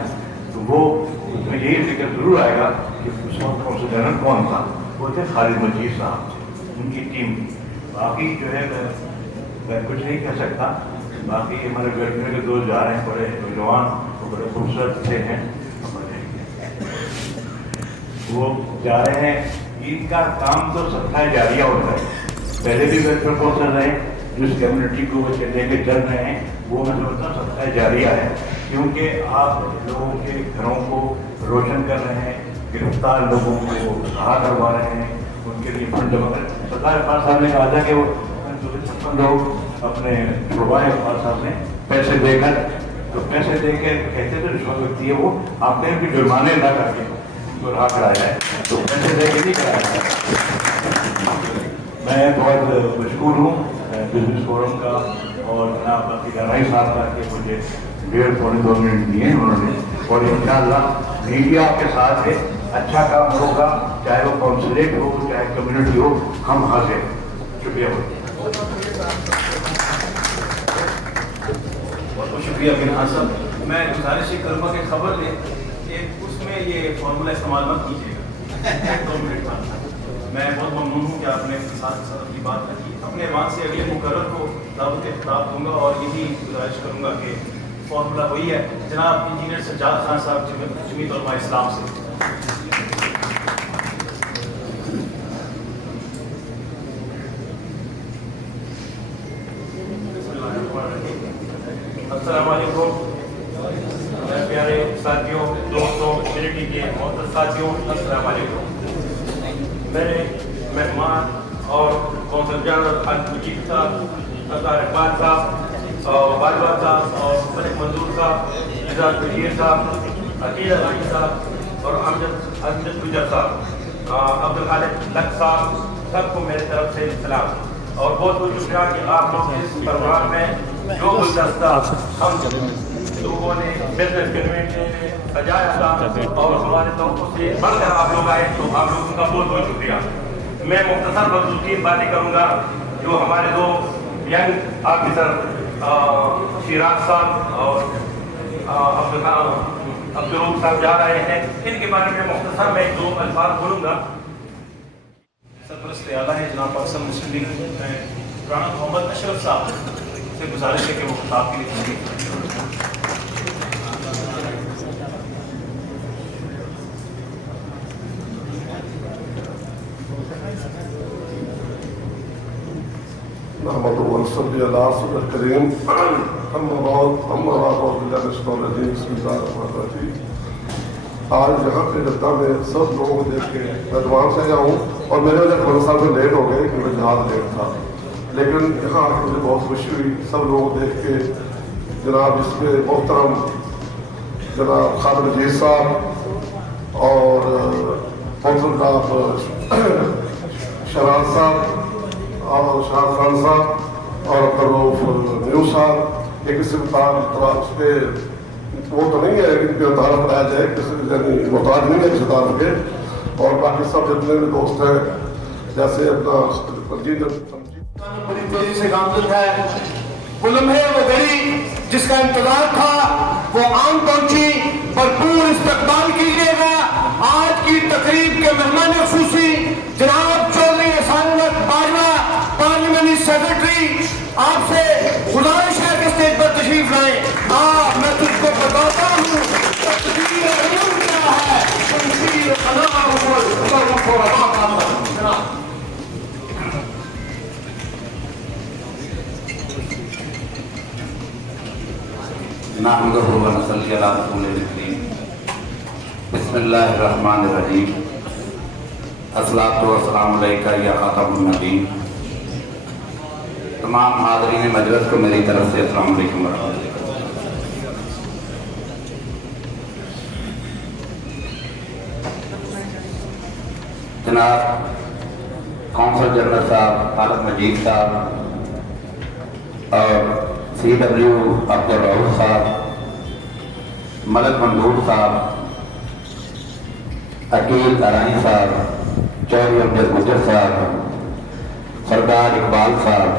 تو وہ اس میں یہی ذکر ضرور آئے گا کہ اس وقت کونسل جنرل کون تھا, وہ تھے خالد مجید صاحب, ان کی ٹیم. باقی جو ہے میں کچھ نہیں کہہ سکتا. باقی ہمارے گھر کے دوست جا رہے ہیں, بڑے نوجوان, وہ بڑے خوبصورت سے ہیں, وہ جا رہے ہیں. ان کا کام تو صدقہ جاریہ ہوتا ہے. پہلے بھی ویلفیئر کونسل رہے, جس کمیونٹی کو وہ لے کے چل رہے ہیں وہ میں سمجھتا ہوں صدقہ جاریہ ہے, کیونکہ آپ لوگوں کے گھروں کو روشن کر رہے ہیں, گرفتار لوگوں کو رہا کروا رہے ہیں, ان کے لیے فنڈ جمع کر. سرکار اقبال صاحب نے کہا تھا کہ وہ لوگ اپنے چھوڑوائے اقبال صاحب نے پیسے دے کر, تو پیسے دے کے کہتے تھے رشوت ہوتی ہے وہ, آپ نے بھی جرمانے نہ کر کے ان کو رہا کرایا ہے, تو پیسے دے کے نہیں کرایا ہے. میں بہت مشکور ہوں بزنس فورم کا اور جناب رائی صاحب کا کہ مجھے 1.5-2 منٹ دیے انہوں نے. اور انشاءاللہ میڈیا آپ کے ساتھ ہے, اچھا کام ہوگا, چاہے وہ کونسلیٹ ہو چاہے کمیونٹی ہو, ہم حاضر. شکریہ. بہت بہت شکریہ بن حسن. میں گزارش یہ کروں گا کہ خبر دیں کہ اس میں یہ فارمولہ استعمال مت کیجیے گا. 2 منٹ بعد میں بہت ممنون ہوں کہ آپ نے ساتھ اپنی بات رکھی. اپنے ایوان سے اگلے مقرر کو دعوت خطاب دوں گا اور یہی گزارش کروں گا کہ فارمولہ وہی ہے جناب انجینئر سجاد خان صاحب جمعیت علماء اسلام سے. السلام علیکم پیارے ساتھیوں, دوستوں, کمیونٹی کے محترم ساتھیوں, السلام علیکم. میرے مہمان اور کونسل جنرل خالد مجید صاحب, سردار اقبال صاحب, باجوہ صاحب اور ملک منظور صاحب, اعزاز بشیر صاحب, عقیل غنی صاحب اور امجد گجر صاحب, عبدالخالق لک صاحب, سب کو میرے طرف سے سلام. اور بہت بہت شکریہ کہ آپ لوگ اس پروگرام میں جو گلدستہ ہم لوگوں نے بزنس کمیونٹی نے سجایا تھا اور ہمارے توقع سے بڑھ کر آپ لوگ آئے, تو آپ لوگوں کا بہت بہت شکریہ. میں مختصر بخصوص باتیں کروں گا. جو ہمارے 2 ینگ آفیسر شیراز صاحب اور عبدالروف صاحب جا رہے ہیں, ان کے بارے میں مختصر میں 2 الفاظ بولوں گا. سرپرست اعلیٰ ہے جناب پاکستان مسلم لیگ رانا محمد اشرف صاحب سے گزارش ہے کہ وہ خطاب کے لیے تشریف لائیں. نحمده ونصلي على رسوله الكريم اما بعد اعوذ بالله من الشیطان الرجیم بسم اللہ الرحمن الرحیم. آج یہاں پہ جدہ میں سب لوگوں کو دیکھ کے میں دوام سے آیا ہوں, اور میرے وجہ خبر صاحب میں لیٹ ہو گئے کیونکہ جہاز لیٹ تھا, لیکن یہاں آ کے مجھے بہت خوشی ہوئی سب لوگوں کو دیکھ کے. جناب اس میں محترم जनाब खालिद अजीज साहब और जनाब शराज साहब और शाह खान साहब और अब्दुल न्यू साहब, एक किसी तरफ के वो तो नहीं है कि तारफ कराया जाए, किसी यानी मोहताज नहीं है किसी तारफ के, और बाकी सब जितने भी दोस्त हैं जैसे अपना बड़ी तेजी से गामजन है। वो लम्हे वो घड़ी जिसका इंतजार था वो आम पहुंची, भरपूर इस्तकबाल कीजिएगा आज की तकरीब के मेहमान खुसूसी जनाब चौधरी एहसानुल्लाह बाजवा, पार्लियामेंट्री सेक्रेटरी। आपसे गुजारिश है कि स्टेज पर तशरीफ लाएं। मैं तुझको बताता हूँ तकदीर इल्म क्या है, तकदीर अना नहमदुहु व नसल्ली अला रसूलिल करीम। बिस्मिल्लाहिर्रहमानिर्रहीम। अस्सलातु वस्सलामु अलैका या खातमुन नबीय्यीन। तमाम हाज़रीन मजलिस को मेरी तरफ से अस्सलामु अलैकुम व रहमतुल्लाह। जनाब कौंसल जनरल साहब खालिद मजीद साहब और CW अब्दुल रऊफ साहब, मलक मंदूर साहब, अकील अराई साहब, चौधरी अब्दुल गुजर साहब, सरदार इकबाल साहब,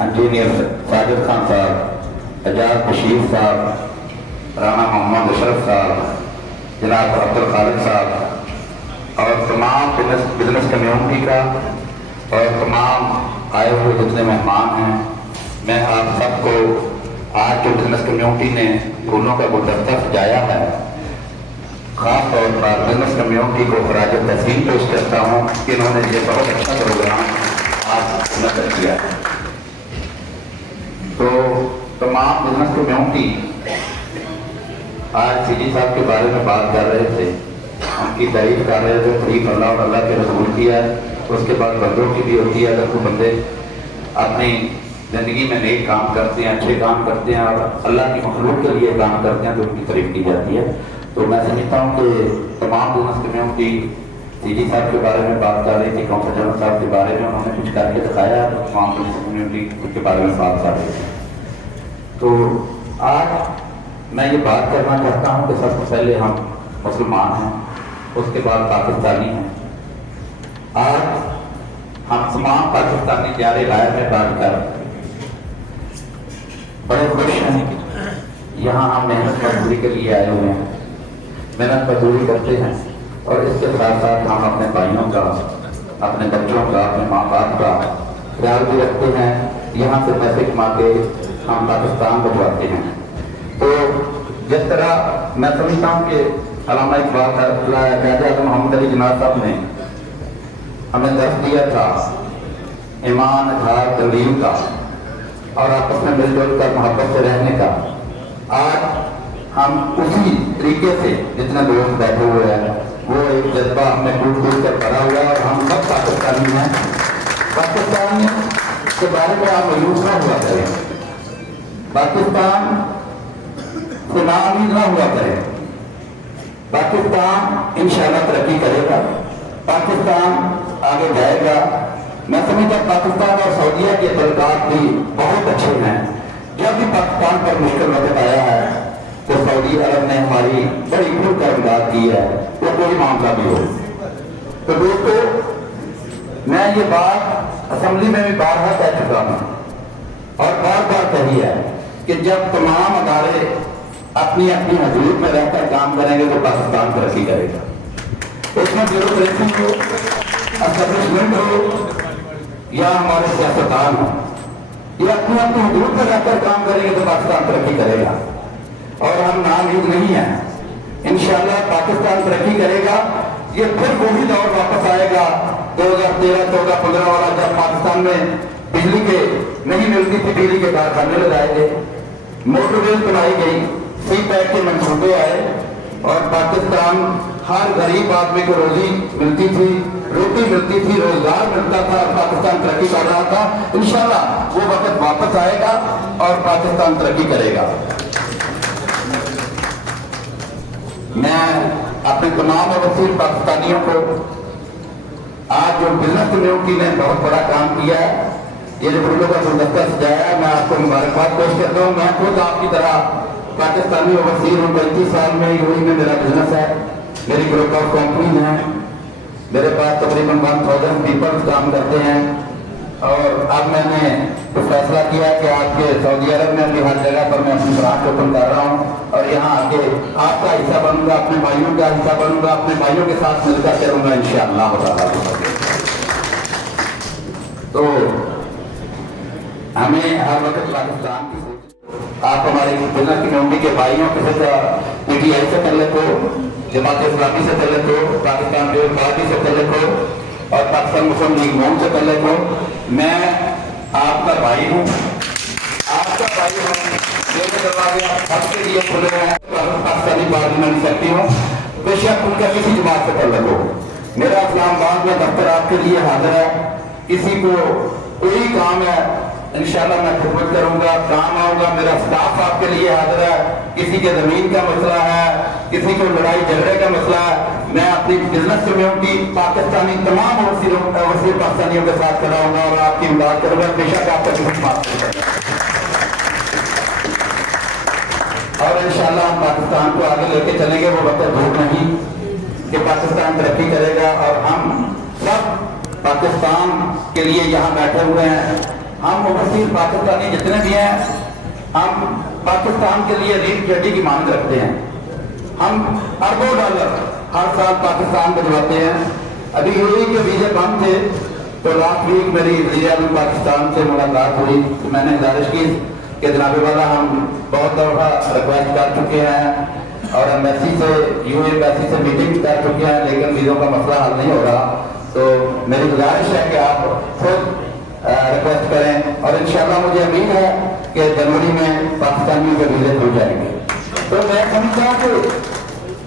इंजीनियर साजिद खान साहब, एजाज बशीर साहब, राना मोहम्मद अशरफ साहब, जनाब अब्दुल खालिद साहब और तमाम बिजनेस कम्युनिटी का और तमाम आए हुए जितने मेहमान हैं, मैं आप सबको आज जो बिजनेस कम्युनिटी ने फूलों का गुलदस्ता सजाया है, खास तौर पर बिजनेस कम्युनिटी को खराज तहसीन पेश करता हूँ कि इन्होंने ये बहुत अच्छा प्रोग्राम आज नजर किया है। तो तमाम बिजनेस कम्युनिटी आज सीजी साहब के बारे में बात कर रहे थे, उनकी तारीफ कर रहे थे, तारीफ अल्लाह और अल्लाह के रसूल की है, उसके बाद बंदों की भी होती है। अगर कोई बंदे अपनी ज़िंदगी में नेक काम करते हैं, अच्छे काम करते हैं और अल्लाह की मखलूक के लिए काम करते हैं तो उनकी तारीफ की जाती है। तो मैं समझता हूँ कि तमाम बिजनेस कम्युनिटी सीजी साहब के बारे में बात कर रही थी, कौंसल जनरल साहब के बारे में उन्होंने कुछ करके दिखाया, तो तमाम बिजनेस कम्युनिटी के बारे में बात कर रही थी। तो आज मैं ये बात करना चाहता हूँ कि सबसे पहले हम मुसलमान हैं, उसके बाद पाकिस्तानी हैं। आज हम तमाम पाकिस्तानी प्यारे लाए में बात कर बड़े खुश हैं। यहाँ हम मेहनत मजदूरी के लिए आए हुए हैं, मेहनत मजदूरी करते हैं और इसके साथ साथ हम अपने भाइयों का, अपने बच्चों का, अपने माँ बाप का ख्याल भी रखते हैं। यहाँ से पैसे कमा के हम पाकिस्तान भिजवाते हैं। तो जिस तरह मैं समझता हूँ कि अल्लामा इकबाल ख्वाजा मोहम्मद अली जिन्ना साहब ने हमें दर्ज दिया था ईमान, अखलाक, तलीम का और आपस में मिलजुल कर मोहब्बत से रहने का। आज हम उसी तरीके से जितने दोस्त बैठे हुए हैं वो एक जज्बा हमें कूट कूट कर भरा हुआ है और हम सब पाकिस्तानी हैं। पाकिस्तान के बारे में आप मयूस ना हुआ करें, पाकिस्तान से नाउम्मीद ना हुआ करें। पाकिस्तान इंशाअल्लाह तरक्की करेगा, पाकिस्तान आगे जाएगा। मैं समझता पाकिस्तान और सऊदीया के तल्लुकात भी बहुत अच्छे हैं। जब भी पाकिस्तान पर मुश्किल वक्त आया है तो सऊदी अरब ने हमारी बड़ी खुलकर इमदाद की है, वो कोई मामला भी हो। तो दोस्तों, मैं ये बात असेंबली में भी बारहा कह चुका हूँ और बार बार कही है कि जब तमाम अदारे अपनी अपनी हदूद में रहकर काम करेंगे तो पाकिस्तान तरक्की करेगा। उसमें ब्यूरोक्रेसी हो, एस्टेब्लिशमेंट हो या हमारे सियासतदान हो, ये अपनी अपनी हदूद में रहकर काम करेंगे तो पाकिस्तान तरक्की करेगा। और हम नाउम्मीद नहीं है, इंशाअल्लाह पाकिस्तान तरक्की करेगा। ये फिर वही दौर वापस आएगा 2013, 14, 15 वाला, जब पाकिस्तान में बिजली के नहीं मिलती थी, बिजली के कारखाने लगाए गए, मोटरवेज बनाई गई, सी पैक के मंसूबे आए और पाकिस्तान हर गरीब आदमी को रोजी मिलती थी, रोटी मिलती थी, रोजगार मिलता था और पाकिस्तान तरक्की कर रहा था। इंशाअल्लाह वो वक्त वापस आएगा और पाकिस्तान तरक्की करेगा। मैं अपने तमाम वसीर पाकिस्तानियों को आज जो बिजनेस कम्युनिटी ने बहुत बड़ा काम किया है, ये जो फूलों का गुलदस्ता सजाया है, मैं आपको मुबारकबाद पेश करता हूँ। मैं खुद आपकी तरह पाकिस्तानी वसीर हूँ। 35 साल में यूएई में मेरा बिजनेस है, मेरी ग्रुप ऑफ कंपनीज हैं, मेरे पास तकरीबन 1000 पीपल्स काम करते हैं। और अब मैंने फैसला किया कि आपके सऊदी अरब में भी हर जगह पर मैं अपनी ब्रांच ओपन कर रहा हूँ और यहाँ आके आपका हिस्सा बनूंगा, अपने भाइयों का हिस्सा बनूंगा, अपने भाइयों के साथ मिलकर करूंगा इंशाअल्लाह ताला। तो हमें हर वक्त पाकिस्तान की, आप हमारे बिजनेस कम्युनिटी के भाइयों किसी का पीटीआई से तल्लुक हो, जमात इस्लामी से तल्लुक हो, पाकिस्तान पीपल्स पार्टी से तल्लुक हो और पाकिस्तान मुस्लिम लीग नून से तल्लुक हो, मैं आपका भाई हूँ, आपका भाई हूँ। मेरे दरवाजे सबके लिए खुले हैं। पाकिस्तानी पार्लियामेंट सेक्रेटरी हूँ, बेशक उनका किसी जमात से तल्लुक हो। मेरा इस्लामाबाद में दफ्तर आपके लिए हाजिर है। किसी को कोई काम है इंशाल्लाह मैं खिदमत करूंगा, काम आऊंगा। मेरा स्टाफ आपके लिए हाजिर है। किसी के जमीन का मसला है, किसी को लड़ाई झगड़े का मसला है, मैं अपनी बिजनेस कम्युनिटी पाकिस्तानी तमाम वसीर पाकिस्तानियों के साथ खड़ा होगा और आपकी इमदाद करूंगा। बेशक आपका किसी बात और इंशाल्लाह हम पाकिस्तान को आगे लेके चलेंगे। वो वक्त दूर नहीं कि पाकिस्तान तरक्की करेगा और हम सब पाकिस्तान के लिए यहाँ बैठे हुए हैं। हम वसीर पाकिस्तानी जितने भी हैं, हम पाकिस्तान के लिए रीढ़ की हड्डी की मांग रखते हैं। हम अरबों डॉलर हर साल पाकिस्तान भिजवाते हैं। अभी यूएई के वीजे बंद थे तो लास्ट वीक मेरी वज़ीर-ए-आज़म पाकिस्तान से मुलाकात हुई तो मैंने गुजारिश की कि जनाब वाला हम बहुत दफ़ा रिक्वेस्ट कर चुके हैं और एम्बेसी से यूएई एम्बेसी से मीटिंग कर चुके हैं, लेकिन वीज़ों का मसला हल नहीं हो रहा। तो मेरी गुजारिश है कि आप खुद रिक्वेस्ट करें और इंशाल्लाह मुझे उम्मीद है कि जनवरी में पाकिस्तानियों के वीज़े खुल जाएंगे। तो मैं समझता हूँ कि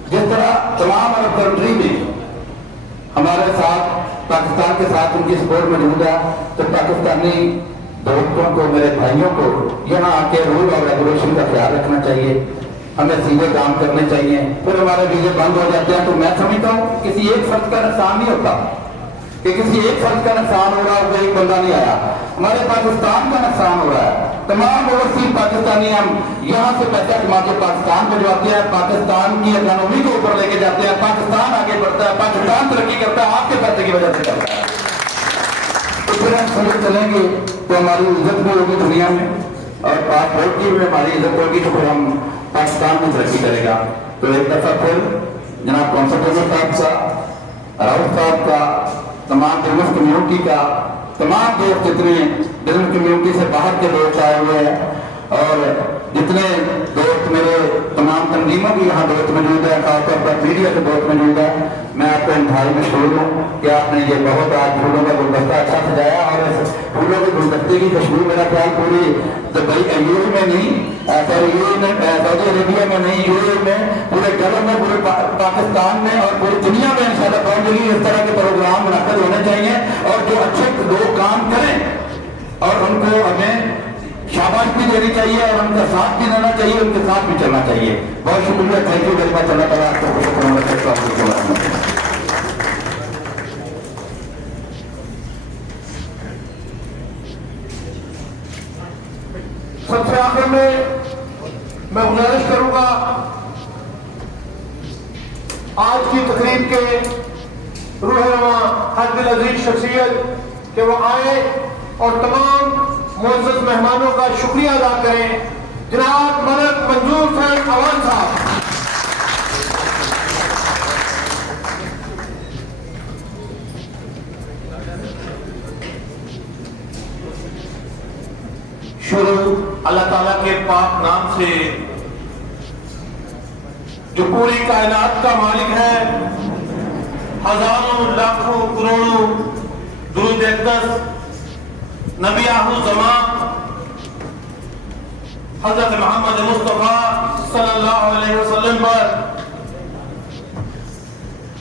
जिस तरह तमाम अरब कंट्री में हमारे साथ पाकिस्तान के साथ उनकी सपोर्ट मौजूद है, तो पाकिस्तानी दोस्तों को, मेरे भाइयों को यहाँ आके रूल और रेगुलेशन का ख्याल रखना चाहिए। हमें सीधे काम करने चाहिए। फिर हमारे वीजे बंद हो जाते हैं तो मैं समझता हूँ किसी एक फर्ज का नुकसान नहीं होता कि किसी एक फर्ज का नुकसान हो रहा है, एक बंदा नहीं आया, हमारे पाकिस्तान का नुकसान हो रहा है। तमाम ओवरसीज पाकिस्तानी हम यहाँ से पैसा कमा के पाकिस्तान भिजवाते हैं, पाकिस्तान की इकोनॉमी को ऊपर लेके जाते हैं, पाकिस्तान आगे बढ़ता है, पाकिस्तान तरक्की करता है, आपके पैसे की वजह से करता है। तो फिर हम समझ चलेंगे तो हमारी इज्जत भी होगी दुनिया में और पासपोर्ट की भी हमारी इज्जत होगी, तो फिर हम पाकिस्तान में तरक्की करेगा। तो एक दफा फिर जनाब कौंसल साहब का, राउत साहब का, तमाम बिजनेस कम्युनिटी का, तमाम दोस्त जितने बिजनेस कम्युनिटी से बाहर के दोस्त आए हुए हैं और जितने दोस्त मेरे तमाम तंजीमों की यहाँ दोस्त मौजूद है, खासतौर पर मीडिया के दोस्त मौजूद है, मैं आपको इंतहाई मशहूर हूँ कि आपने ये बहुत आज फूलों का गुलदस्ता अच्छा सजाया और इस फूलों के गुलदस्ते की खुशबू मेरा ख्याल पूरी दुबई यूएई में नहीं, सॉरी यूएई में, सऊदी अरेबिया में नहीं, यूएई में, पूरे गल्फ में, पूरे पाकिस्तान में और पूरी दुनिया में इंशाल्लाह पहुंचेगी। इस तरह के प्रोग्राम मुनक्किद होने चाहिए और जो अच्छे लोग काम करें और उनको हमें शाबाश भी देनी चाहिए और उनका साथ भी देना चाहिए, उनके साथ भी चलना चाहिए। बहुत शुक्रिया, थैंक यू वेरी मच। अल्लाह ताला आपको सबसे आखिर में मैं गुजारिश करूंगा आज की तकरीब के रूहनुमा हद दिल अजीज शख्सियत कि वो आए और तमाम मुअज़्ज़ज़ मेहमानों का शुक्रिया अदा करें। जनाब मलक मंजूर खान अवान साहब, शुरू अल्लाह ताला के पाक नाम से जो पूरी कायनात का मालिक है, हजारों लाखों करोड़ों दुरूद अक़दस नबी आखिर ज़मान हज़रत मोहम्मद मुस्तफ़ा सल्लल्लाहु अलैहि वसल्लम पर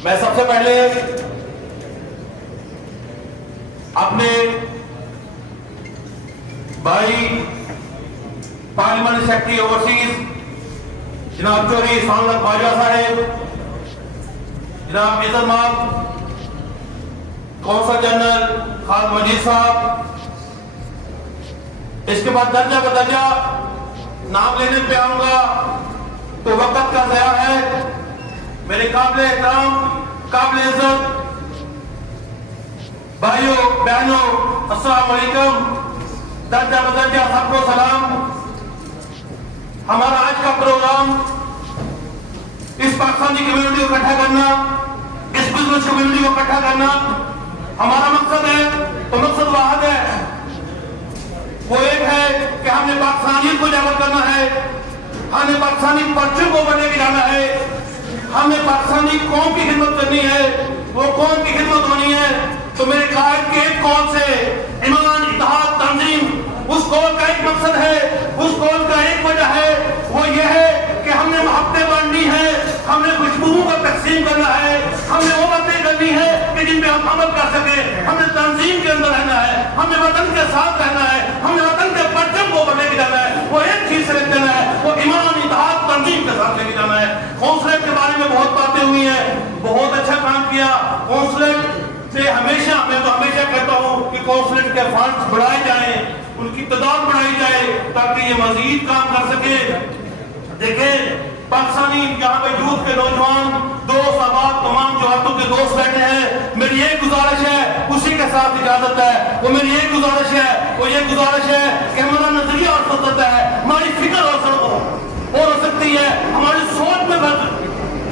मैं सबसे पहले अपने भाई पार्लियामेंट सेक्रेटरी ओवरसीज जनाब चौधरी सामना ख्वाजा साहेब, जनाब इज्जत माब कौंसल जनरल खान मजीद साहब। इसके बाद दर्जा बदर्जा नाम लेने पे आऊंगा तो वक्त का ज़या है। मेरे काबिल एहतराम, काबिल इज्जत भाइयों बहनों, अस्सलाम वालेकुम। दर्जा बदर्जा सबको सलाम। हमारा आज का प्रोग्राम इस पाकिस्तानी कम्युनिटी को इकट्ठा करना, इस बिजनेस कम्युनिटी को इकट्ठा करना हमारा मकसद है। तो मकसद वाहिद है, वो एक है कि हमने पाकिस्तानियत को जागृत करना है, हमने पाकिस्तानी परचम को बढ़ने की जाना है, हमने पाकिस्तानी कौम की खिदमत करनी है, वो कौम की खिदमत होनी है। तो मेरे कायद के एक कौल से ईमान, इत्तेहाद, तंजीम, उस कौल का एक मकसद है, उस कौल का एक वजह है, वो ये है कि हमने मोहब्बतें बांटनी है, हमने खुशबुओं का तकसीम करना है, हमने वो बातें करनी है कि जिन पे हम अमल कर सके, हमने तंजीम के अंदर रहना है, हमने वतन के साथ रहना है, हमने वतन के परचम को लेके जाना है। वो एक चीज से लेके जाना है, वो ईमान, इत्तेहाद, तंजीम के साथ लेके जाना है। कौंसलेट के बारे में बहुत बातें हुई हैं, बहुत अच्छा काम किया कौंसलेट से। हमेशा मैं तो हमेशा कहता हूँ कि कौंसलेट के फंड्स बढ़ाए जाएं, उनकी तादाद बढ़ाई जाए ताकि ये मजीद काम कर सके। देखें पाकिस्तानी यहाँ पे यूथ के नौजवान दोस्त अहबाब तमाम जवातों के दोस्त बैठे हैं। मेरी एक गुजारिश है, उसी के साथ इजाजत है, वो मेरी एक गुजारिश है, वो ये गुजारिश है कि हमारा नजरिया और सतत है, हमारी फिक्र और हो सकती है, हमारी सोच में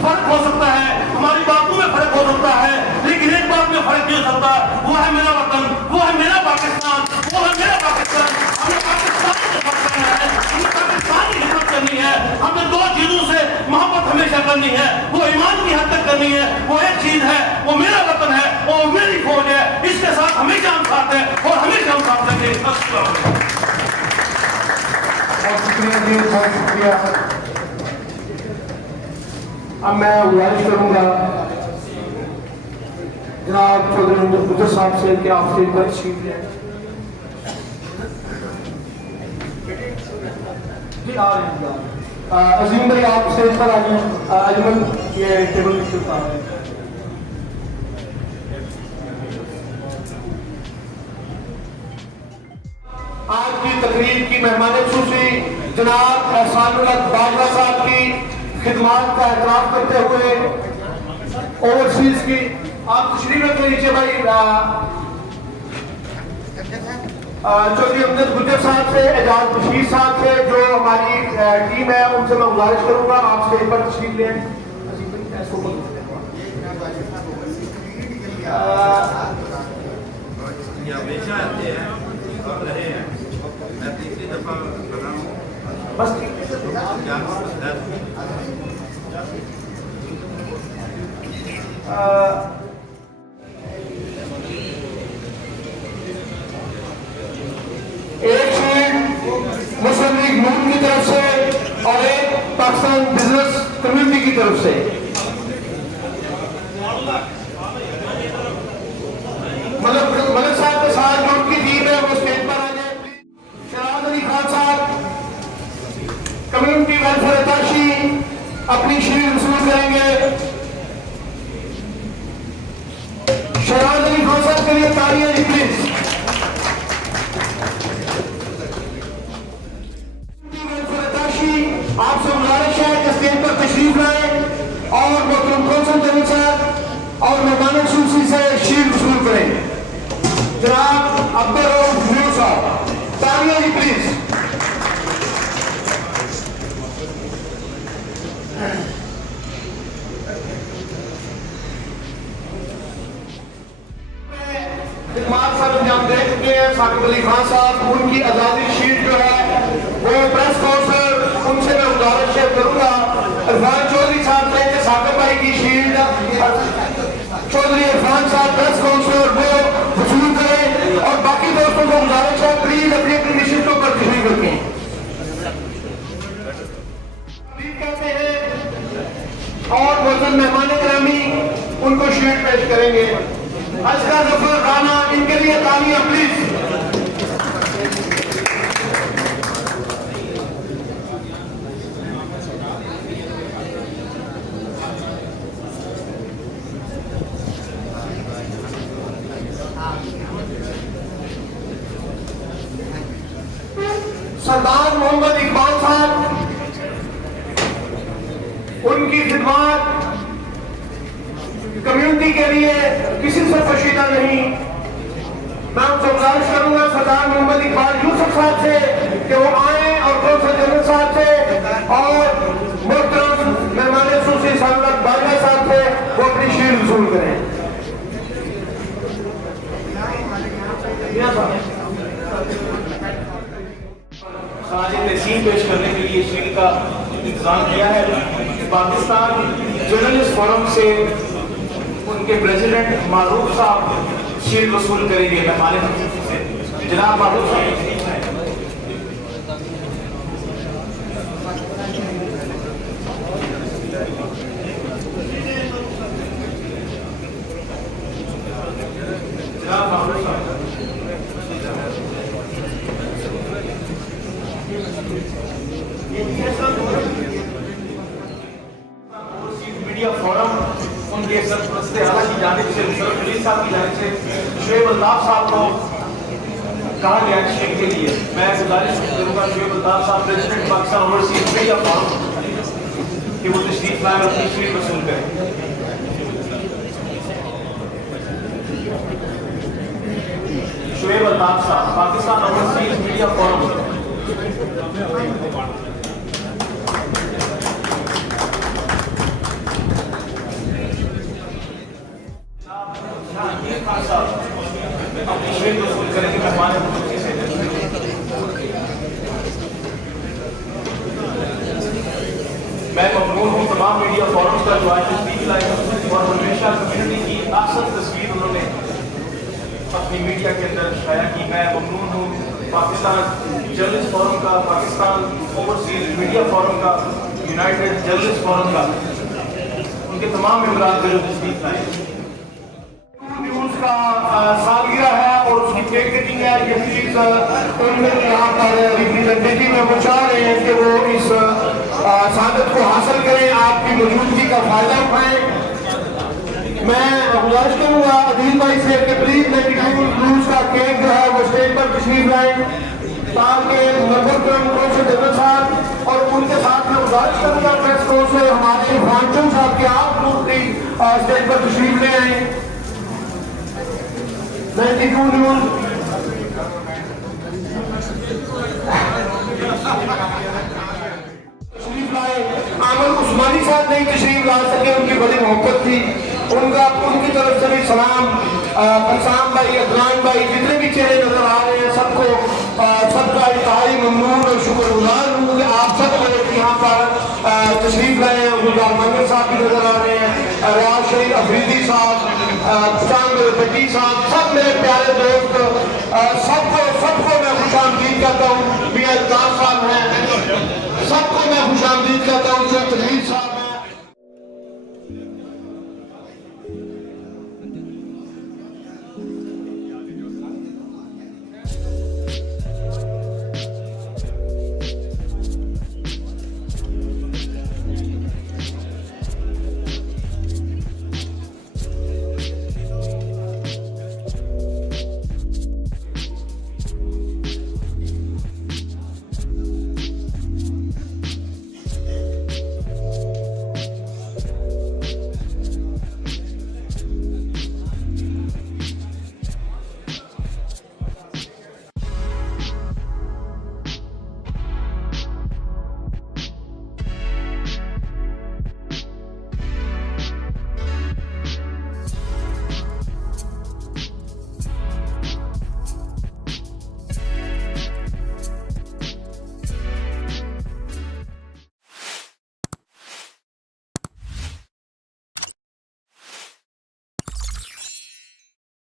फर्क हो सकता है, हमारी बातों में फर्क हो सकता है, लेकिन एक बात में फर्क नहीं हो सकता, वो है मेरा वतन, वो है मेरा पाकिस्तान, वो है मेरा पाकिस्तान। हमें पाकिस्तान से फर्क करना है, हमें पाकिस्तान की खिदमत करनी है, हमें दो चीजों से मोहब्बत हमेशा करनी है, वो ईमान की हद तक करनी है। वो एक चीज है, वो मेरा वतन है, वो मेरी फौज है, इसके साथ हमेशा हम साथ हैं और हमेशा हम साथ रहेंगे। बहुत शुक्रिया जी, बहुत शुक्रिया। अब मैं गुजारिश करूंगा जनाब चौधरी मुझे साहब से कि आप स्टेज पर तशरीफ लें। जी आ रहे हैं अजीम भाई, आप स्टेज पर आ जाए। अजमल ये टेबल नीचे उतार रहे हैं। आज की तकरीर की मेहमान खुसूसी जनाब एहसानुल्लाह बाजवा साहब की खिदमात का एहतराम करते हुए ओवरसीज की आप तशरीफ रखते नीचे भाई चौधरी अमजद गुज्जर साहब से, एजाज बशीर साहब से, जो हमारी टीम है, उनसे मैं गुजारिश करूंगा आप स्टेज पर तशरीफ लें। बस एक शील्ड मुस्लिम लीग नून की तरफ से और एक पाकिस्तान बिजनेस कम्युनिटी की तरफ से। मलिक साहब के साथ जो उनकी टीम है वो स्टेज पर आ जाए। शहराज अली खान साहब कम्युनिटी वेलफेयर अताशी अपनी शील्ड वसूल करेंगे। शहराज अली खान साहब के लिए तालियां जी प्लीज। आपसे गुजारिश है कि स्टेज पर तशरीफ लाएं और मोहतरम कौंसल जनरल साहब और मेहमान खुसूसी से शील्ड वसूल करें। जनाब अकबर और हुजूर साहब, तालियां जी प्लीज। खिदमात सर अंजाम दे चुके हैं साकिब अली खान साहब, उनकी आजादी शील्ड जो है वो प्रेस काउंसिल, उनसे मैं गुजारिश करूंगा इरफान चौधरी साहब से कि साकिब भाई की शील्ड चौधरी इरफान साहब प्रेस काउंसिल वो वसूल करें और बाकी दोस्तों को गुजारिश है प्लीज अपनी अपनी शिफ्टों पर तशरीफ रखें। कहते हैं और मोहतरम मेहमान गिरामी उनको शील्ड पेश करेंगे। असगर जफर राना, इनके लिए तालियां प्लीज। خدمات کمیونٹی کے لیے کسی سے پوشیدہ نہیں. میں ان سے گزارش کروں گا سردار محمد اقبال یوسف صاحب سے کہ وہ آئیں اور کونسل جنرل صاحب سے اور محترم مہمان خصوصی سعادت باجوہ صاحب سے وہ اپنی شیلڈ وصول کریں. خراج تحسین پیش کرنے کے لیے شیلڈ کا انتظام کیا ہے. پاکستان جرنلسٹ فورم سے ان کے پریزیڈنٹ معروف صاحب شیلڈ وصول کریں گے مہمان خصوصی سے. جناب معروف صاحب میڈیا فورم ان کے سرپرست اعلیٰ کی جانب سے مشرف علی صاحب کی جانب سے شعیب الطاف صاحب کو کہا گیا شیلڈ کے لیے. میں گزارش کروں گا شعیب الطاف صاحب president Pakistan overseas media forum کہ وہ تشریف لائیں اور اپنی شیلڈ وصول کریں. شعیب الطاف صاحب پاکستان اوورسیز میڈیا فورم. اپنی شیلڈ وصول کریں گے مہمان خصوصی سے. میں ممنون ہوں تمام میڈیا فورمز کا جو آج تشریف لائے اور ہمیشہ کمیونٹی کی احسن تصویر انہوں نے اپنی میڈیا کے اندر شائع کی. میں ممنون ہوں پاکستان جرنلسٹ فورم کا, پاکستان اوورسیز میڈیا فورم کا, یونائٹڈ جرنلسٹ فورم کا, ان کے تمام ممبران جو تشریف لائے. نیوز کا سالگرہ ہے اور اس کی کیک کٹنگ ہے. یہ چیز ان میں یہاں پر ریپریزنٹیٹیو میں پہنچا رہے ہیں کہ وہ اس سعادت کو حاصل کریں, آپ کی موجودگی کا فائدہ اٹھائیں. میں گزارش کروں گا عدیل بھائی سے کہ پلیز نیوز کا کیک جو ہے وہ اسٹیج پر تشریف لائیں تاکہ محترم کونسل جنرل صاحب اور ان کے ساتھ میں گزارش کروں گا پریس کو سے ہمارے فانچوں صاحب کے آپ مفتی اسٹیج پر تشریف لے آئیں. 92 نیوز تشریف لائے. عامر عثمانی صاحب نہیں تشریف لا سکے, ان کی بڑی محبت تھی. ان کی طرف سے بھی سلام. پرسام بھائی, عدنان بھائی, جتنے بھی چہرے نظر آ رہے ہیں سب کو سب کا انتہائی ممنون اور شکر گزار ہوں کہ آپ سب لوگ یہاں پر تشریف لائے ہیں. گلزار محمد صاحب بھی نظر آ رہے ہیں, ریاض شریف افریدی صاحب, چاند بٹی صاحب, سب میرے پیارے دوست, سب کو میں خوش آمدید کہتا ہوں. میاں الطاف صاحب ہیں, سب کو میں خوش آمدید کہتا ہوں. جو تنویر صاحب ہیں.